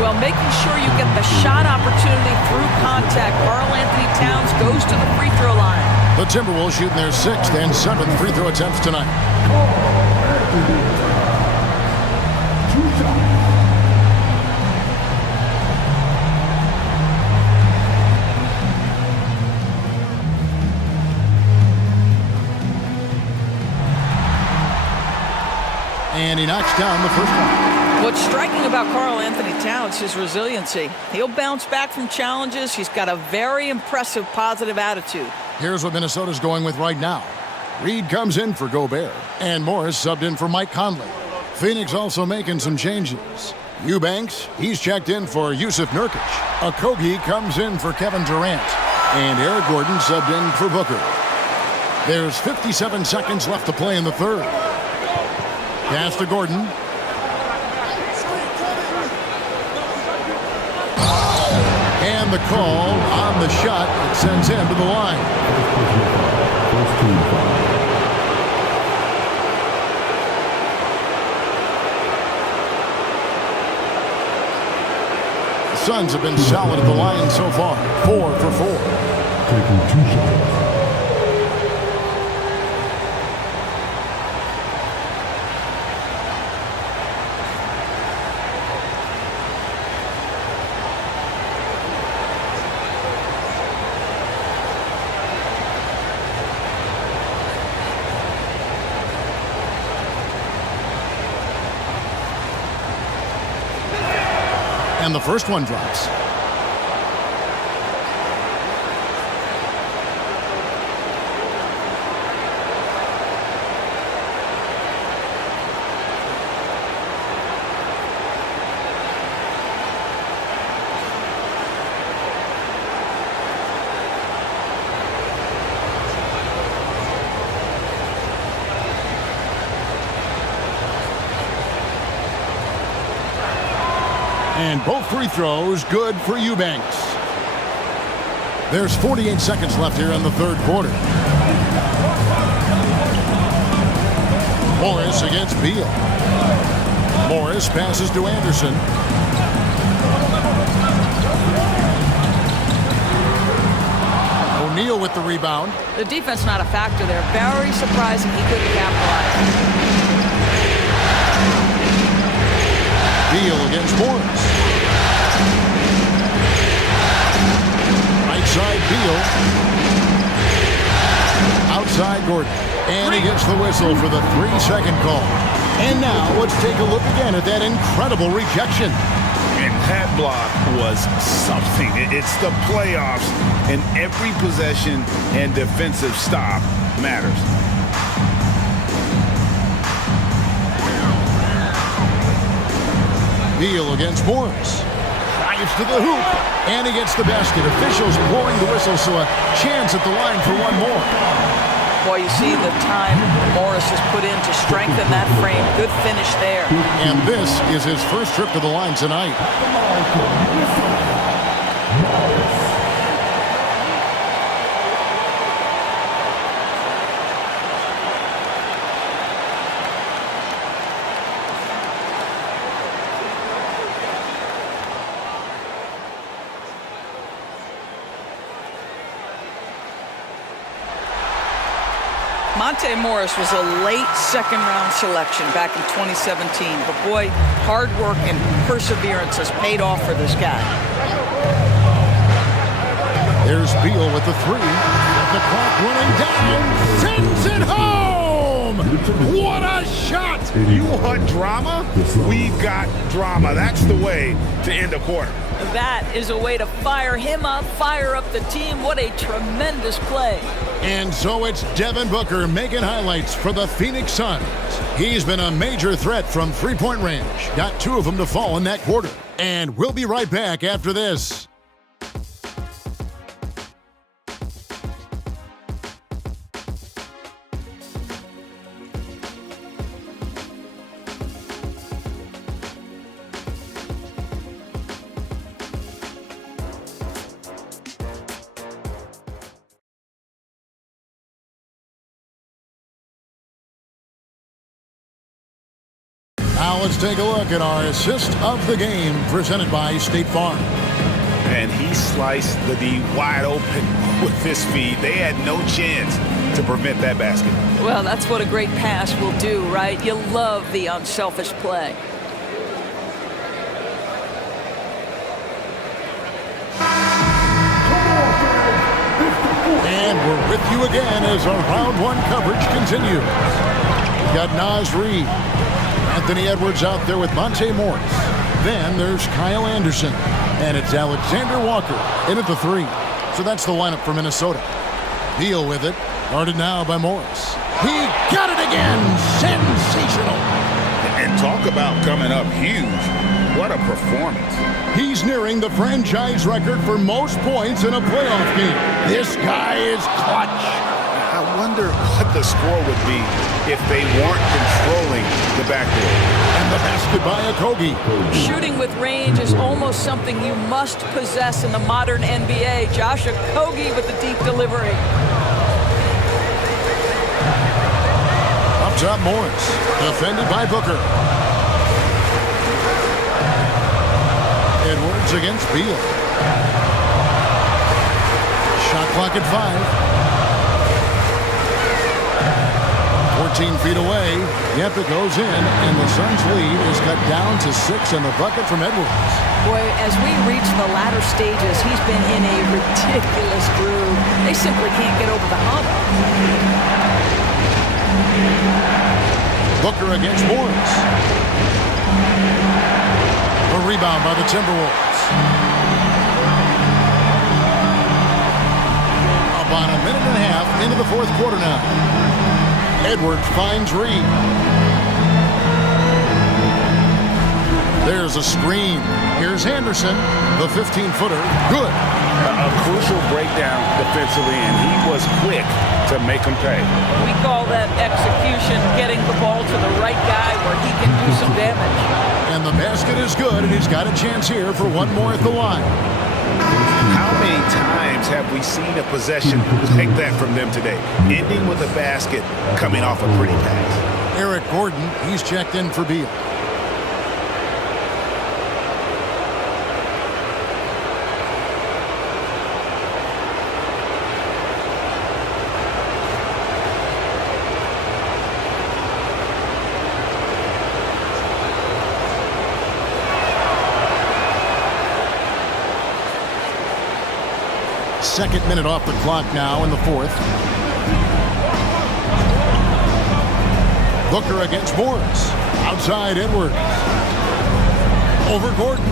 Well, making sure you get the shot opportunity through contact. Karl-Anthony Towns goes to the free throw line. The Timberwolves shooting their 6th and 7th free throw attempts tonight. And he knocks down the first one. What's striking about Karl-Anthony Towns is his resiliency. He'll bounce back from challenges. He's got a very impressive positive attitude. Here's what Minnesota's going with right now. Reed comes in for Gobert, and Morris subbed in for Mike Conley. Phoenix also making some changes. Eubanks, he's checked in for Yusuf Nurkic. Okogie comes in for Kevin Durant, and Eric Gordon subbed in for Booker. There's 57 seconds left to play in the third. Pass to Gordon. And the call on the shot that sends him to the line. First team foul. The Suns have been solid at the line so far. 4 for 4. Taking 2 shots. And the first one drops. And both free throws good for Eubanks. There's 48 seconds left here in the third quarter. Morris against Beal. Morris passes to Anderson. O'Neal with the rebound. The defense not a factor there. Very surprising he couldn't capitalize. Beal against Morris. Right side Beal. Outside Gordon. And he gets the whistle for the 3-second call. And now let's take a look again at that incredible rejection. And that block was something. It's the playoffs, and every possession and defensive stop matters. Beal against Morris. Drives to the hoop. And he gets the basket. Officials blowing the whistle, so a chance at the line for one more. Boy, you see the time Morris has put in to strengthen that frame. Good finish there. And this is his first trip to the line tonight. Monte Morris was a late second-round selection back in 2017. But, boy, hard work and perseverance has paid off for this guy. There's Beal with the three. The clock running down. Sends it home! What a shot! You want drama? We've got drama. That's the way to end a quarter. That is a way to fire him up, fire up the team. What a tremendous play. And so it's Devin Booker making highlights for the Phoenix Suns. He's been a major threat from three-point range. Got 2 of them to fall in that quarter. And we'll be right back after this. Now let's take a look at our assist of the game presented by State Farm. And he sliced the D wide open with this feed. They had no chance to prevent that basket. Well, that's what a great pass will do, right? You love the unselfish play. And we're with you again as our round 1 coverage continues. We've got Naz Reid. Anthony Edwards out there with Monte Morris. Then there's Kyle Anderson. And it's Alexander Walker in at the 3. So that's the lineup for Minnesota. Beal with it. Guarded now by Morris. He got it again. Sensational. And talk about coming up huge. What a performance. He's nearing the franchise record for most points in a playoff game. This guy is clutch. I wonder what the score would be if they weren't controlling the backcourt. And the basket by Okogie. Shooting with range is almost something you must possess in the modern NBA. Josh Okogie with the deep delivery. Up top, Morris. Defended by Booker. Edwards against Beal. Shot clock at 5. 14 feet away. Yep, it goes in, and the Suns' lead is cut down to 6 in the bucket from Edwards. Boy, as we reach the latter stages, he's been in a ridiculous groove. They simply can't get over the hump. Booker against Morris. A rebound by the Timberwolves. About a minute and a half into the fourth quarter now. Edwards finds Reed. There's a screen. Here's Anderson, the 15-footer. Good. A crucial breakdown defensively, and he was quick to make him pay. We call that execution, getting the ball to the right guy where he can do some damage. And the basket is good, and he's got a chance here for one more at the line. How many times have we seen a possession like that from them today? Ending with a basket, coming off a pretty pass. Eric Gordon, he's checked in for Beal. Second minute off the clock now in the fourth. Booker against Morris. Outside Edwards. Over Gordon.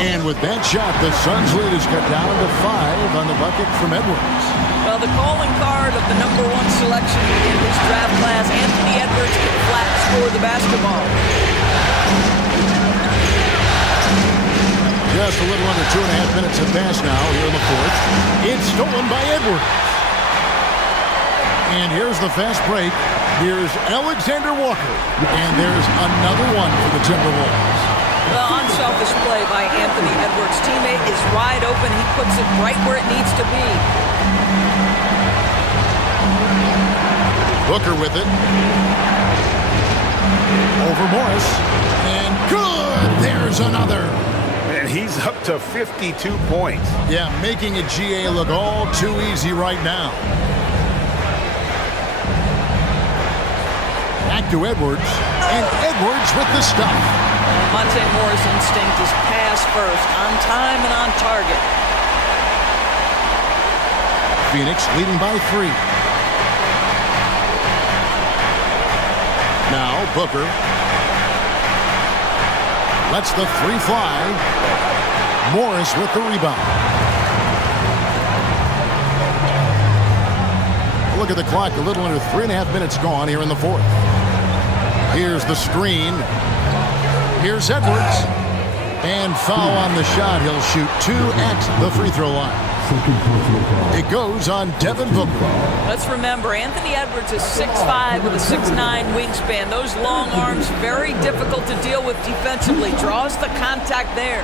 And with that shot, the Suns lead is cut down to 5 on the bucket from Edwards. Well, the calling card of the #1 selection in this draft class, Anthony Edwards, can flat score the basketball. Just a little under 2.5 minutes have passed now here in the fourth. It's stolen by Edwards. And here's the fast break. Here's Alexander Walker. And there's another one for the Timberwolves. Well, unselfish play by Anthony Edwards. Teammate is wide open. He puts it right where it needs to be. Booker with it. Over Morris. And good! There's another. And he's up to 52 points. Yeah, making a GA look all too easy right now. Back to Edwards. And Edwards with the stuff. Monte Moore's instinct is pass first, on time and on target. Phoenix leading by 3. Now Booker lets the 3 fly. Morris with the rebound. Look at the clock, a little under 3.5 minutes gone here in the fourth. Here's the screen. Here's Edwards. And foul on the shot. He'll shoot 2 at the free throw line. It goes on Devin Booker. Let's remember, Anthony Edwards is 6'5" with a 6'9" wingspan. Those long arms, very difficult to deal with defensively. Draws the contact there.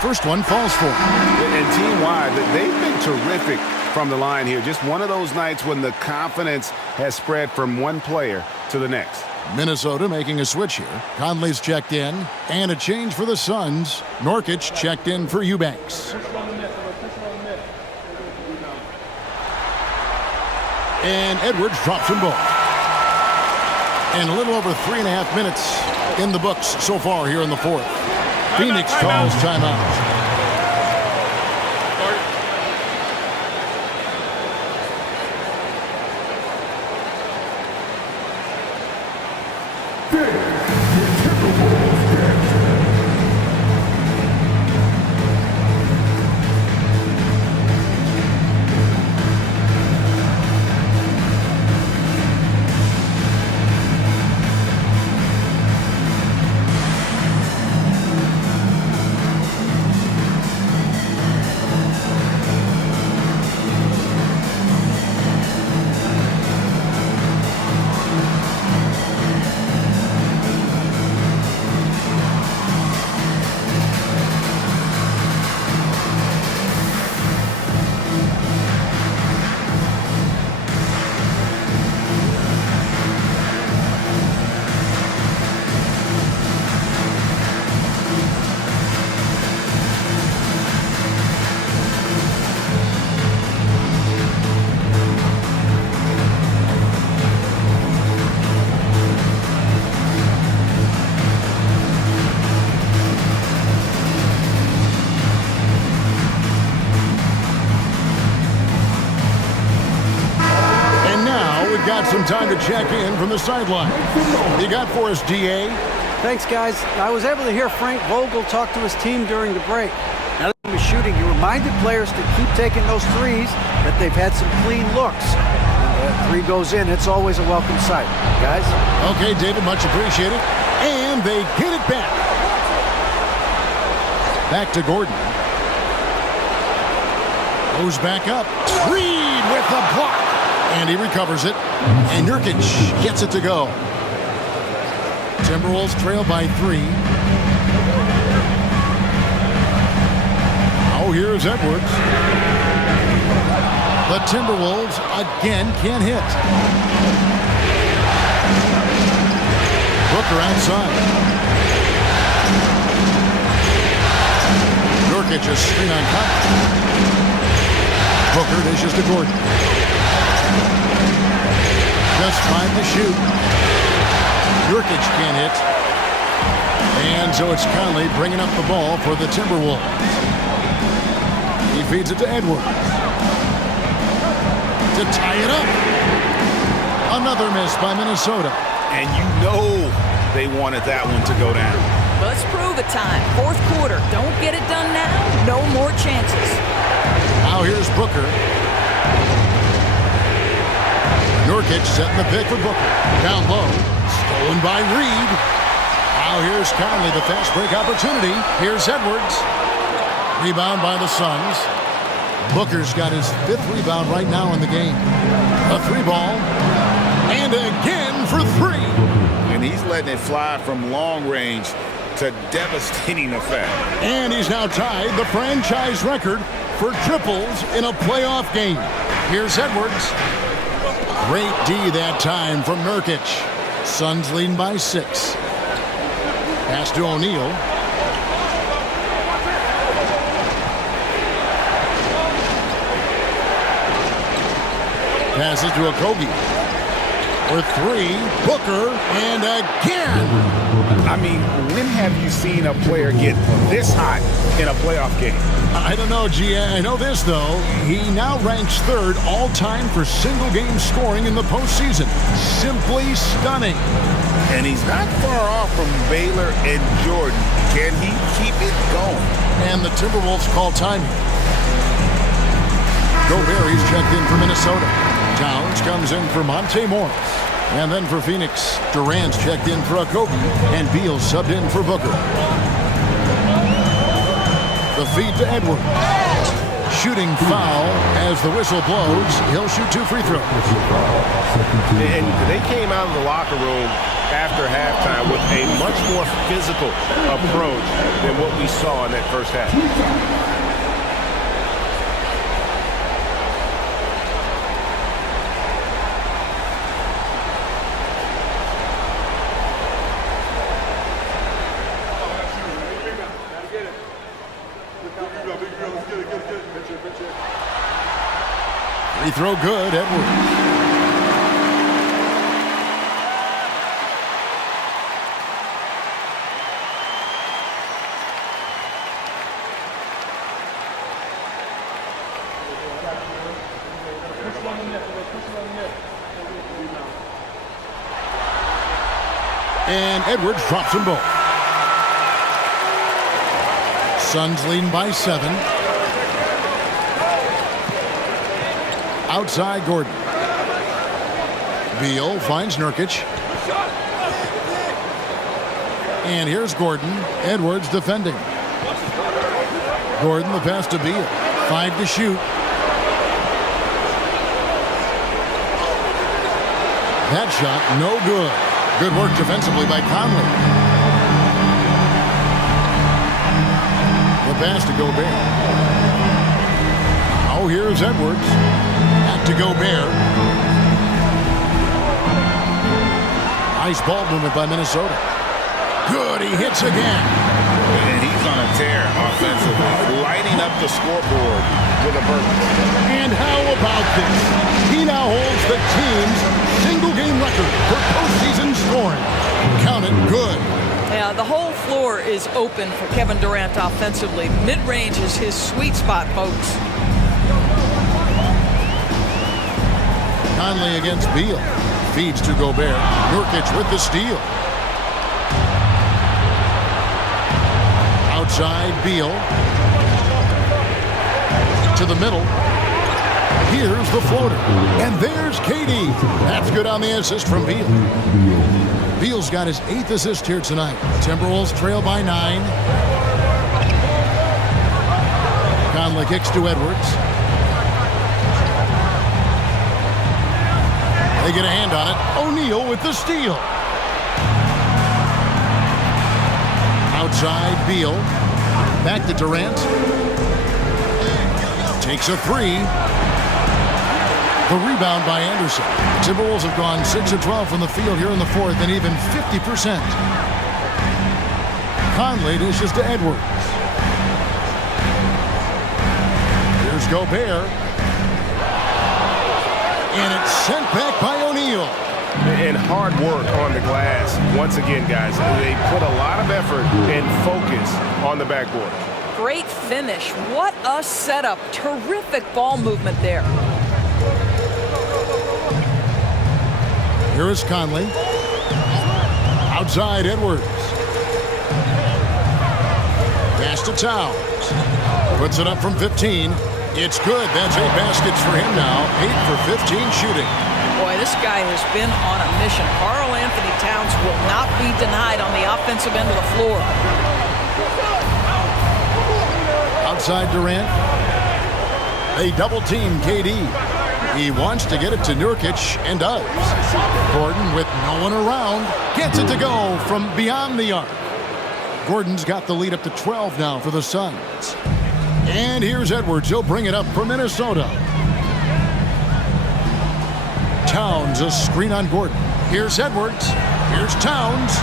First one falls for him. And team-wide, they've been terrific from the line here. Just one of those nights when the confidence has spread from one player to the next. Minnesota making a switch here. Conley's checked in. And a change for the Suns. Nurkic checked in for Eubanks. And Edwards drops them both. And a little over 3.5 minutes in the books so far here in the fourth. Phoenix calls timeout. got some time to check in from the sideline. You got for us, DA? Thanks, guys. I was able to hear Frank Vogel talk to his team during the break. Now that he was shooting, he reminded players to keep taking those threes, that they've had some clean looks. When that three goes in, it's always a welcome sight. Guys? Okay, David, much appreciated. And they get it back. Back to Gordon. Goes back up. Reed with the block. And he recovers it. And Nurkic gets it to go. Timberwolves trail by 3. Now here's Edwards. The Timberwolves again can't hit. Booker outside. Nurkic is screen on top. Booker dishes to Gordon. Just 5 to shoot. Nurkic can't hit. And so it's Conley bringing up the ball for the Timberwolves. He feeds it to Edwards. To tie it up. Another miss by Minnesota. And you know they wanted that one to go down. Let's prove it time. Fourth quarter. Don't get it done now. No more chances. Now here's Booker. Nurkic setting the pick for Booker. Down low. Stolen by Reed. Now here's Conley, the fast break opportunity. Here's Edwards. Rebound by the Suns. Booker's got his 5th rebound right now in the game. A 3-ball. And again for 3. And he's letting it fly from long range to devastating effect. And he's now tied the franchise record for triples in a playoff game. Here's Edwards. Great D that time from Nurkic. Suns leading by 6. Pass to O'Neal. Passes to Okogie. For 3, Booker, and again. I mean, when have you seen a player get this hot in a playoff game? I don't know, G. I know this, though. He now ranks 3rd all-time for single-game scoring in the postseason. Simply stunning. And he's not far off from Baylor and Jordan. Can he keep it going? And the Timberwolves call time. Gobert, he's checked in for Minnesota. Towns comes in for Monte Morris. And then for Phoenix, Durant's checked in for Okogie, and Beal subbed in for Booker. The feed to Edwards. Shooting foul as the whistle blows. He'll shoot 2 free throws. And they came out of the locker room after halftime with a much more physical approach than what we saw in that first half. 3 throw good, Edwards. And Edwards drops them both. Suns leading by 7. Outside Gordon. Beal finds Nurkic. And here's Gordon. Edwards defending. Gordon the pass to Beal. 5 to shoot. That shot no good. Good work defensively by Conley. The pass to Gobert. Now here's Edwards. Back to Gobert. Nice ball movement by Minnesota. Good, he hits again. And he's on a tear offensively, lighting up the scoreboard with a burst. And how about this? He now holds the team's single-game record for postseason scoring. Count it good. Yeah, the whole floor is open for Kevin Durant offensively. Mid-range is his sweet spot, folks. Conley against Beal. Feeds to Gobert. Nurkic with the steal. Outside, Beal. To the middle. Here's the floater. And there's KD. That's good on the assist from Beal. Beal's got his 8th assist here tonight. Timberwolves trail by 9. Conley kicks to Edwards. They get a hand on it. O'Neal with the steal. Outside, Beal. Back to Durant. Takes a 3. The rebound by Anderson. The Timberwolves have gone 6 of 12 from the field here in the 4th and even 50%. Conley dishes to Edwards. Here's Gobert. And it's sent back by O'Neal. And hard work on the glass. Once again, guys, they put a lot of effort and focus on the backboard. Great finish. What a setup. Terrific ball movement there. Here is Conley. Outside, Edwards. Pass to Towns. Puts it up from 15. It's good. That's 8 baskets for him now. 8 for 15 shooting. Boy, this guy has been on a mission. Karl Anthony Towns will not be denied on the offensive end of the floor. Outside Durant. They double team KD. He wants to get it to Nurkic and does. Gordon with no one around gets it to go from beyond the arc. Gordon's got the lead up to 12 now for the Suns. And here's Edwards. He'll bring it up for Minnesota. Towns, a screen on Gordon. Here's Edwards. Here's Towns.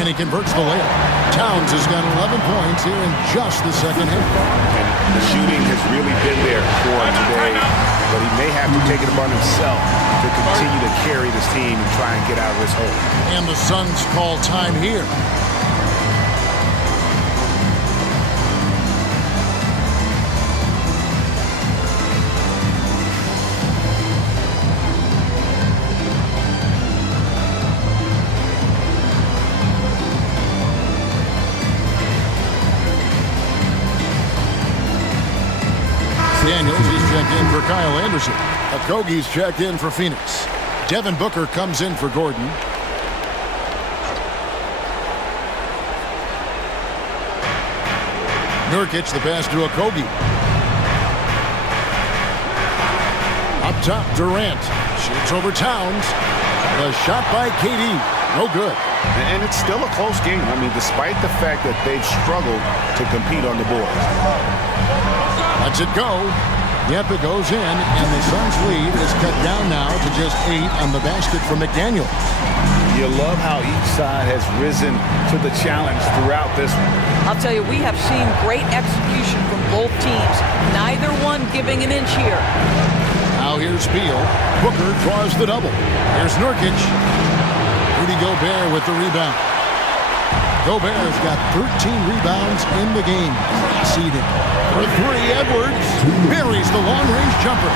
And he converts the layup. Towns has got 11 points here in just the second half. And the shooting has really been there for him today, but he may have to take it upon himself to continue to carry this team and try and get out of this hole. And the Suns call time here. Daniels, he's checked in for Kyle Anderson. Okogie's checked in for Phoenix. Devin Booker comes in for Gordon. Nurkic, the pass to Okogie. Up top, Durant. Shoots over Towns. The shot by KD. No good. And it's still a close game. I mean, despite the fact that they've struggled to compete on the board. Lets it go. Yep, it goes in, and the Suns' lead is cut down now to just 8 on the basket from McDaniel. You love how each side has risen to the challenge throughout this one. I'll tell you, we have seen great execution from both teams. Neither one giving an inch here. Now here's Beal. Booker draws the double. Here's Nurkic. Rudy Gobert with the rebound. Gobert's got 13 rebounds in the game. Seeded. For 3, Edwards buries the long-range jumper.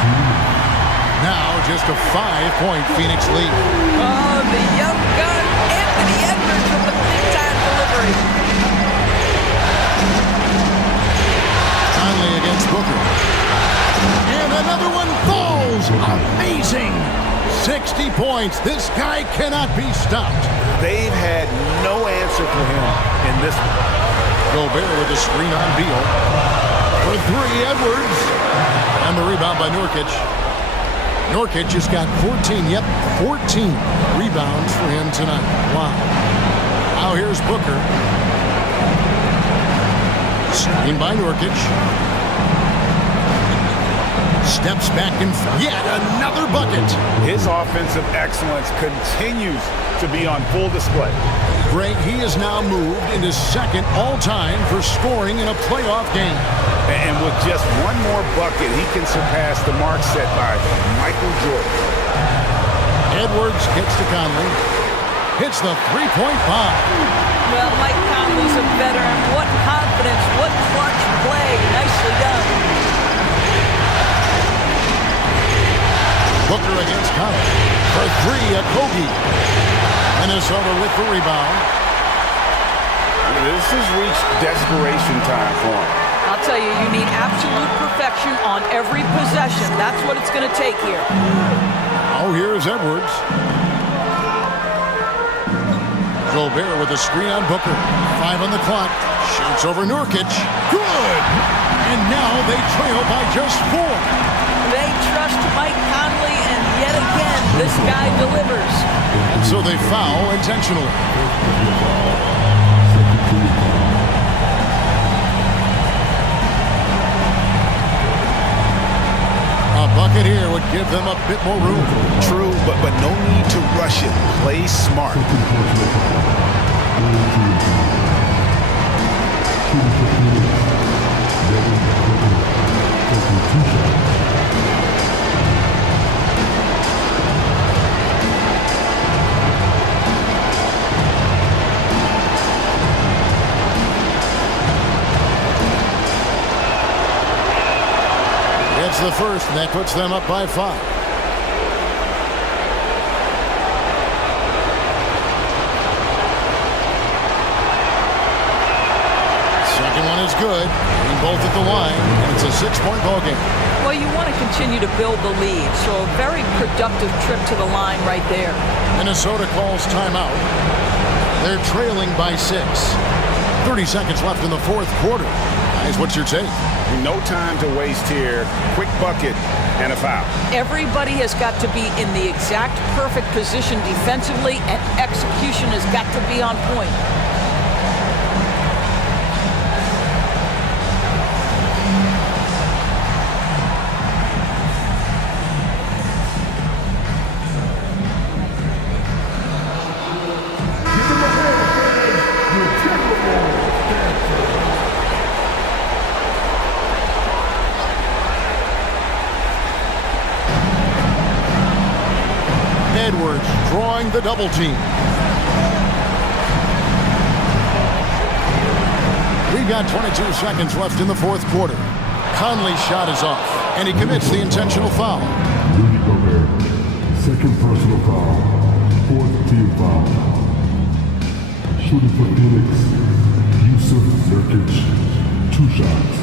Now just a 5-point Phoenix lead. Oh, the young gun, Anthony Edwards with the big-time delivery. Conley against Booker. And another one falls. Amazing. 60 points. This guy cannot be stopped. They've had no answer for him in this one. Gobert with a screen on Beal. For 3, Edwards. And the rebound by Nurkic. Nurkic has got 14 rebounds for him tonight. Wow. Now here's Booker. Screen by Nurkic. Steps back and yet another bucket. His offensive excellence continues to be on full display. Greg, he has now moved into second all-time for scoring in a playoff game. And with just one more bucket, he can surpass the mark set by Michael Jordan. Edwards gets to Conley. Hits the three-point bomb. Well, Mike Conley's a veteran. What confidence, what clutch play. Nicely done. Booker against Conley. For three, Kogi. Minnesota with the rebound. This has reached desperation time for him. I'll tell you, you need absolute perfection on every possession. That's what it's going to take here. Oh, here's Edwards. Gobert with a screen on Booker. 5 on the clock. Shoots over Nurkic. Good! And now they trail by just 4. They trust Mike Conley, and yet again, this guy delivers. And so they foul intentionally. A bucket here would give them a bit more room. True, but no need to rush it. Play smart. It's the first, and that puts them up by 5. Second one is good. Both at the line, and it's a 6-point ball game. Well, you want to continue to build the lead, so a very productive trip to the line right there. Minnesota calls timeout. They're trailing by 6. 30 seconds left in the fourth quarter. Guys, what's your take? No time to waste here. Quick bucket and a foul. Everybody has got to be in the exact perfect position defensively, and execution has got to be on point. Edwards drawing the double team. We've got 22 seconds left in the fourth quarter. Conley's shot is off, and he commits the intentional foul. Rudy Gobert, second personal foul, fourth team foul. Shooting for Phoenix, Nurkic, 2 shots.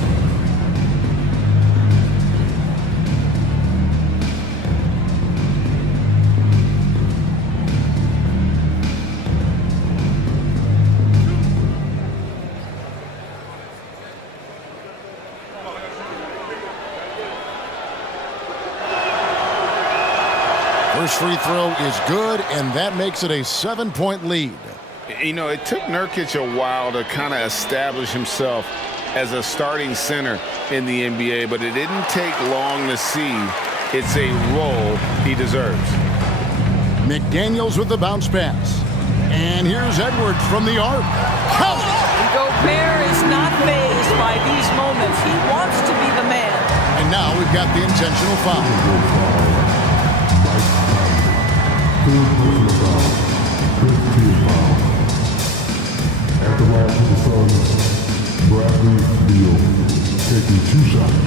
First free throw is good, and that makes it a 7-point lead. You know, it took Nurkic a while to kind of establish himself as a starting center in the NBA, but it didn't take long to see it's a role he deserves. McDaniels with the bounce pass. And here's Edwards from the arc. Count! Gobert is not fazed by these moments. He wants to be the man. And now we've got the intentional foul. Third personal foul, fifth team foul. At the line for the Suns, Bradley Beal taking 2 shots.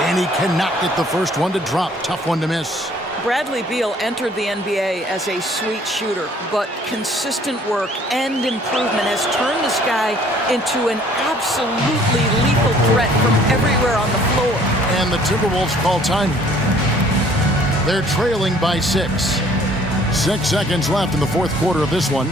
And he cannot get the first one to drop. Tough one to miss. Bradley Beal entered the NBA as a sweet shooter, but consistent work and improvement has turned this guy into an absolutely lethal threat from everywhere on the floor. And the Timberwolves call timing. They're trailing by 6. 6 seconds left in the fourth quarter of this one.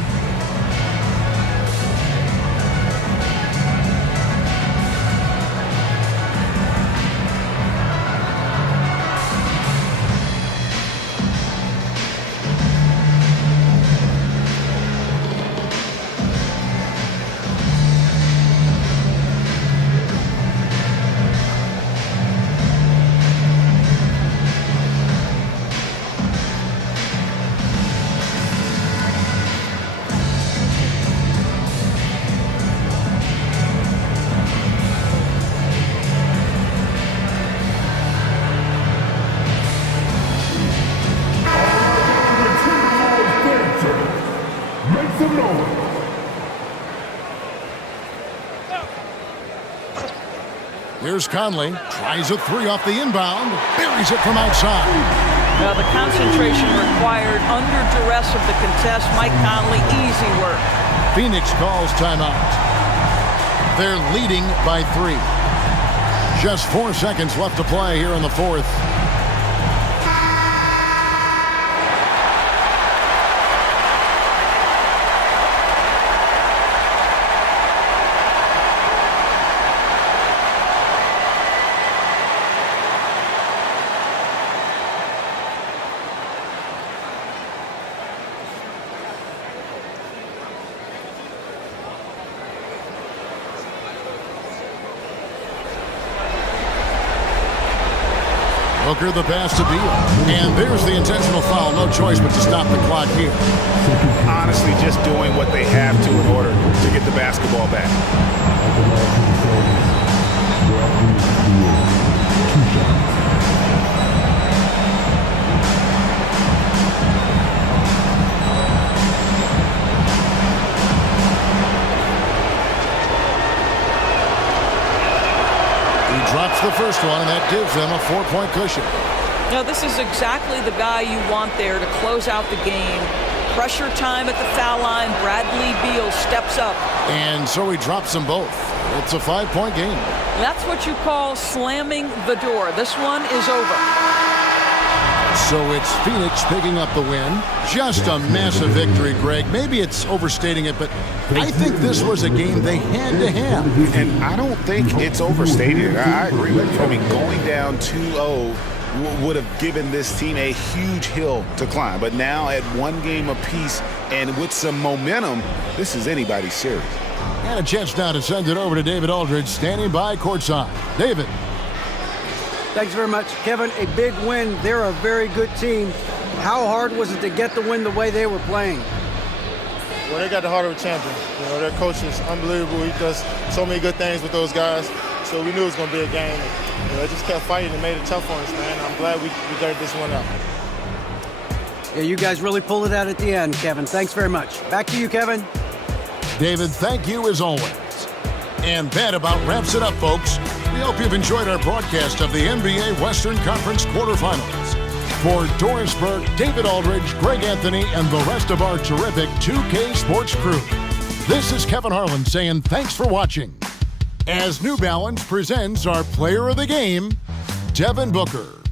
Here's Conley. Tries a three off the inbound. Buries it from outside. Now the concentration required under duress of the contest. Mike Conley, easy work. Phoenix calls timeout. They're leading by 3. Just 4 seconds left to play here in the fourth. Booker the pass to Beal. And there's the intentional foul. No choice but to stop the clock here. Honestly, just doing what they have to in order to get the basketball back. Drops the first one, and that gives them a 4-point cushion. Now, this is exactly the guy you want there to close out the game. Pressure time at the foul line. Bradley Beal steps up. And so he drops them both. It's a 5-point game. That's what you call slamming the door. This one is over. So it's Phoenix picking up the win. Just a massive victory, Greg. Maybe it's overstating it, but I think this was a game they had to have. And I don't think it's overstated. I agree with you. I mean, going down 2-0 would have given this team a huge hill to climb. But now at 1 game apiece and with some momentum, this is anybody's series. And a chance now to send it over to David Aldridge, standing by courtside. David. Thanks very much, Kevin. A big win. They're a very good team. How hard was it to get the win the way they were playing? Well, they got the heart of a champion. You know, their coach is unbelievable. He does so many good things with those guys. So we knew it was going to be a game. You know, they just kept fighting and made it tough on us, man. I'm glad we got this one out. Yeah, you guys really pulled it out at the end, Kevin. Thanks very much. Back to you, Kevin. David, thank you as always. And that about wraps it up, folks. We hope you've enjoyed our broadcast of the NBA Western Conference quarterfinals. For Doris Burke, David Aldridge, Greg Anthony, and the rest of our terrific 2K Sports crew, this is Kevin Harlan saying thanks for watching. As New Balance presents our player of the game, Devin Booker.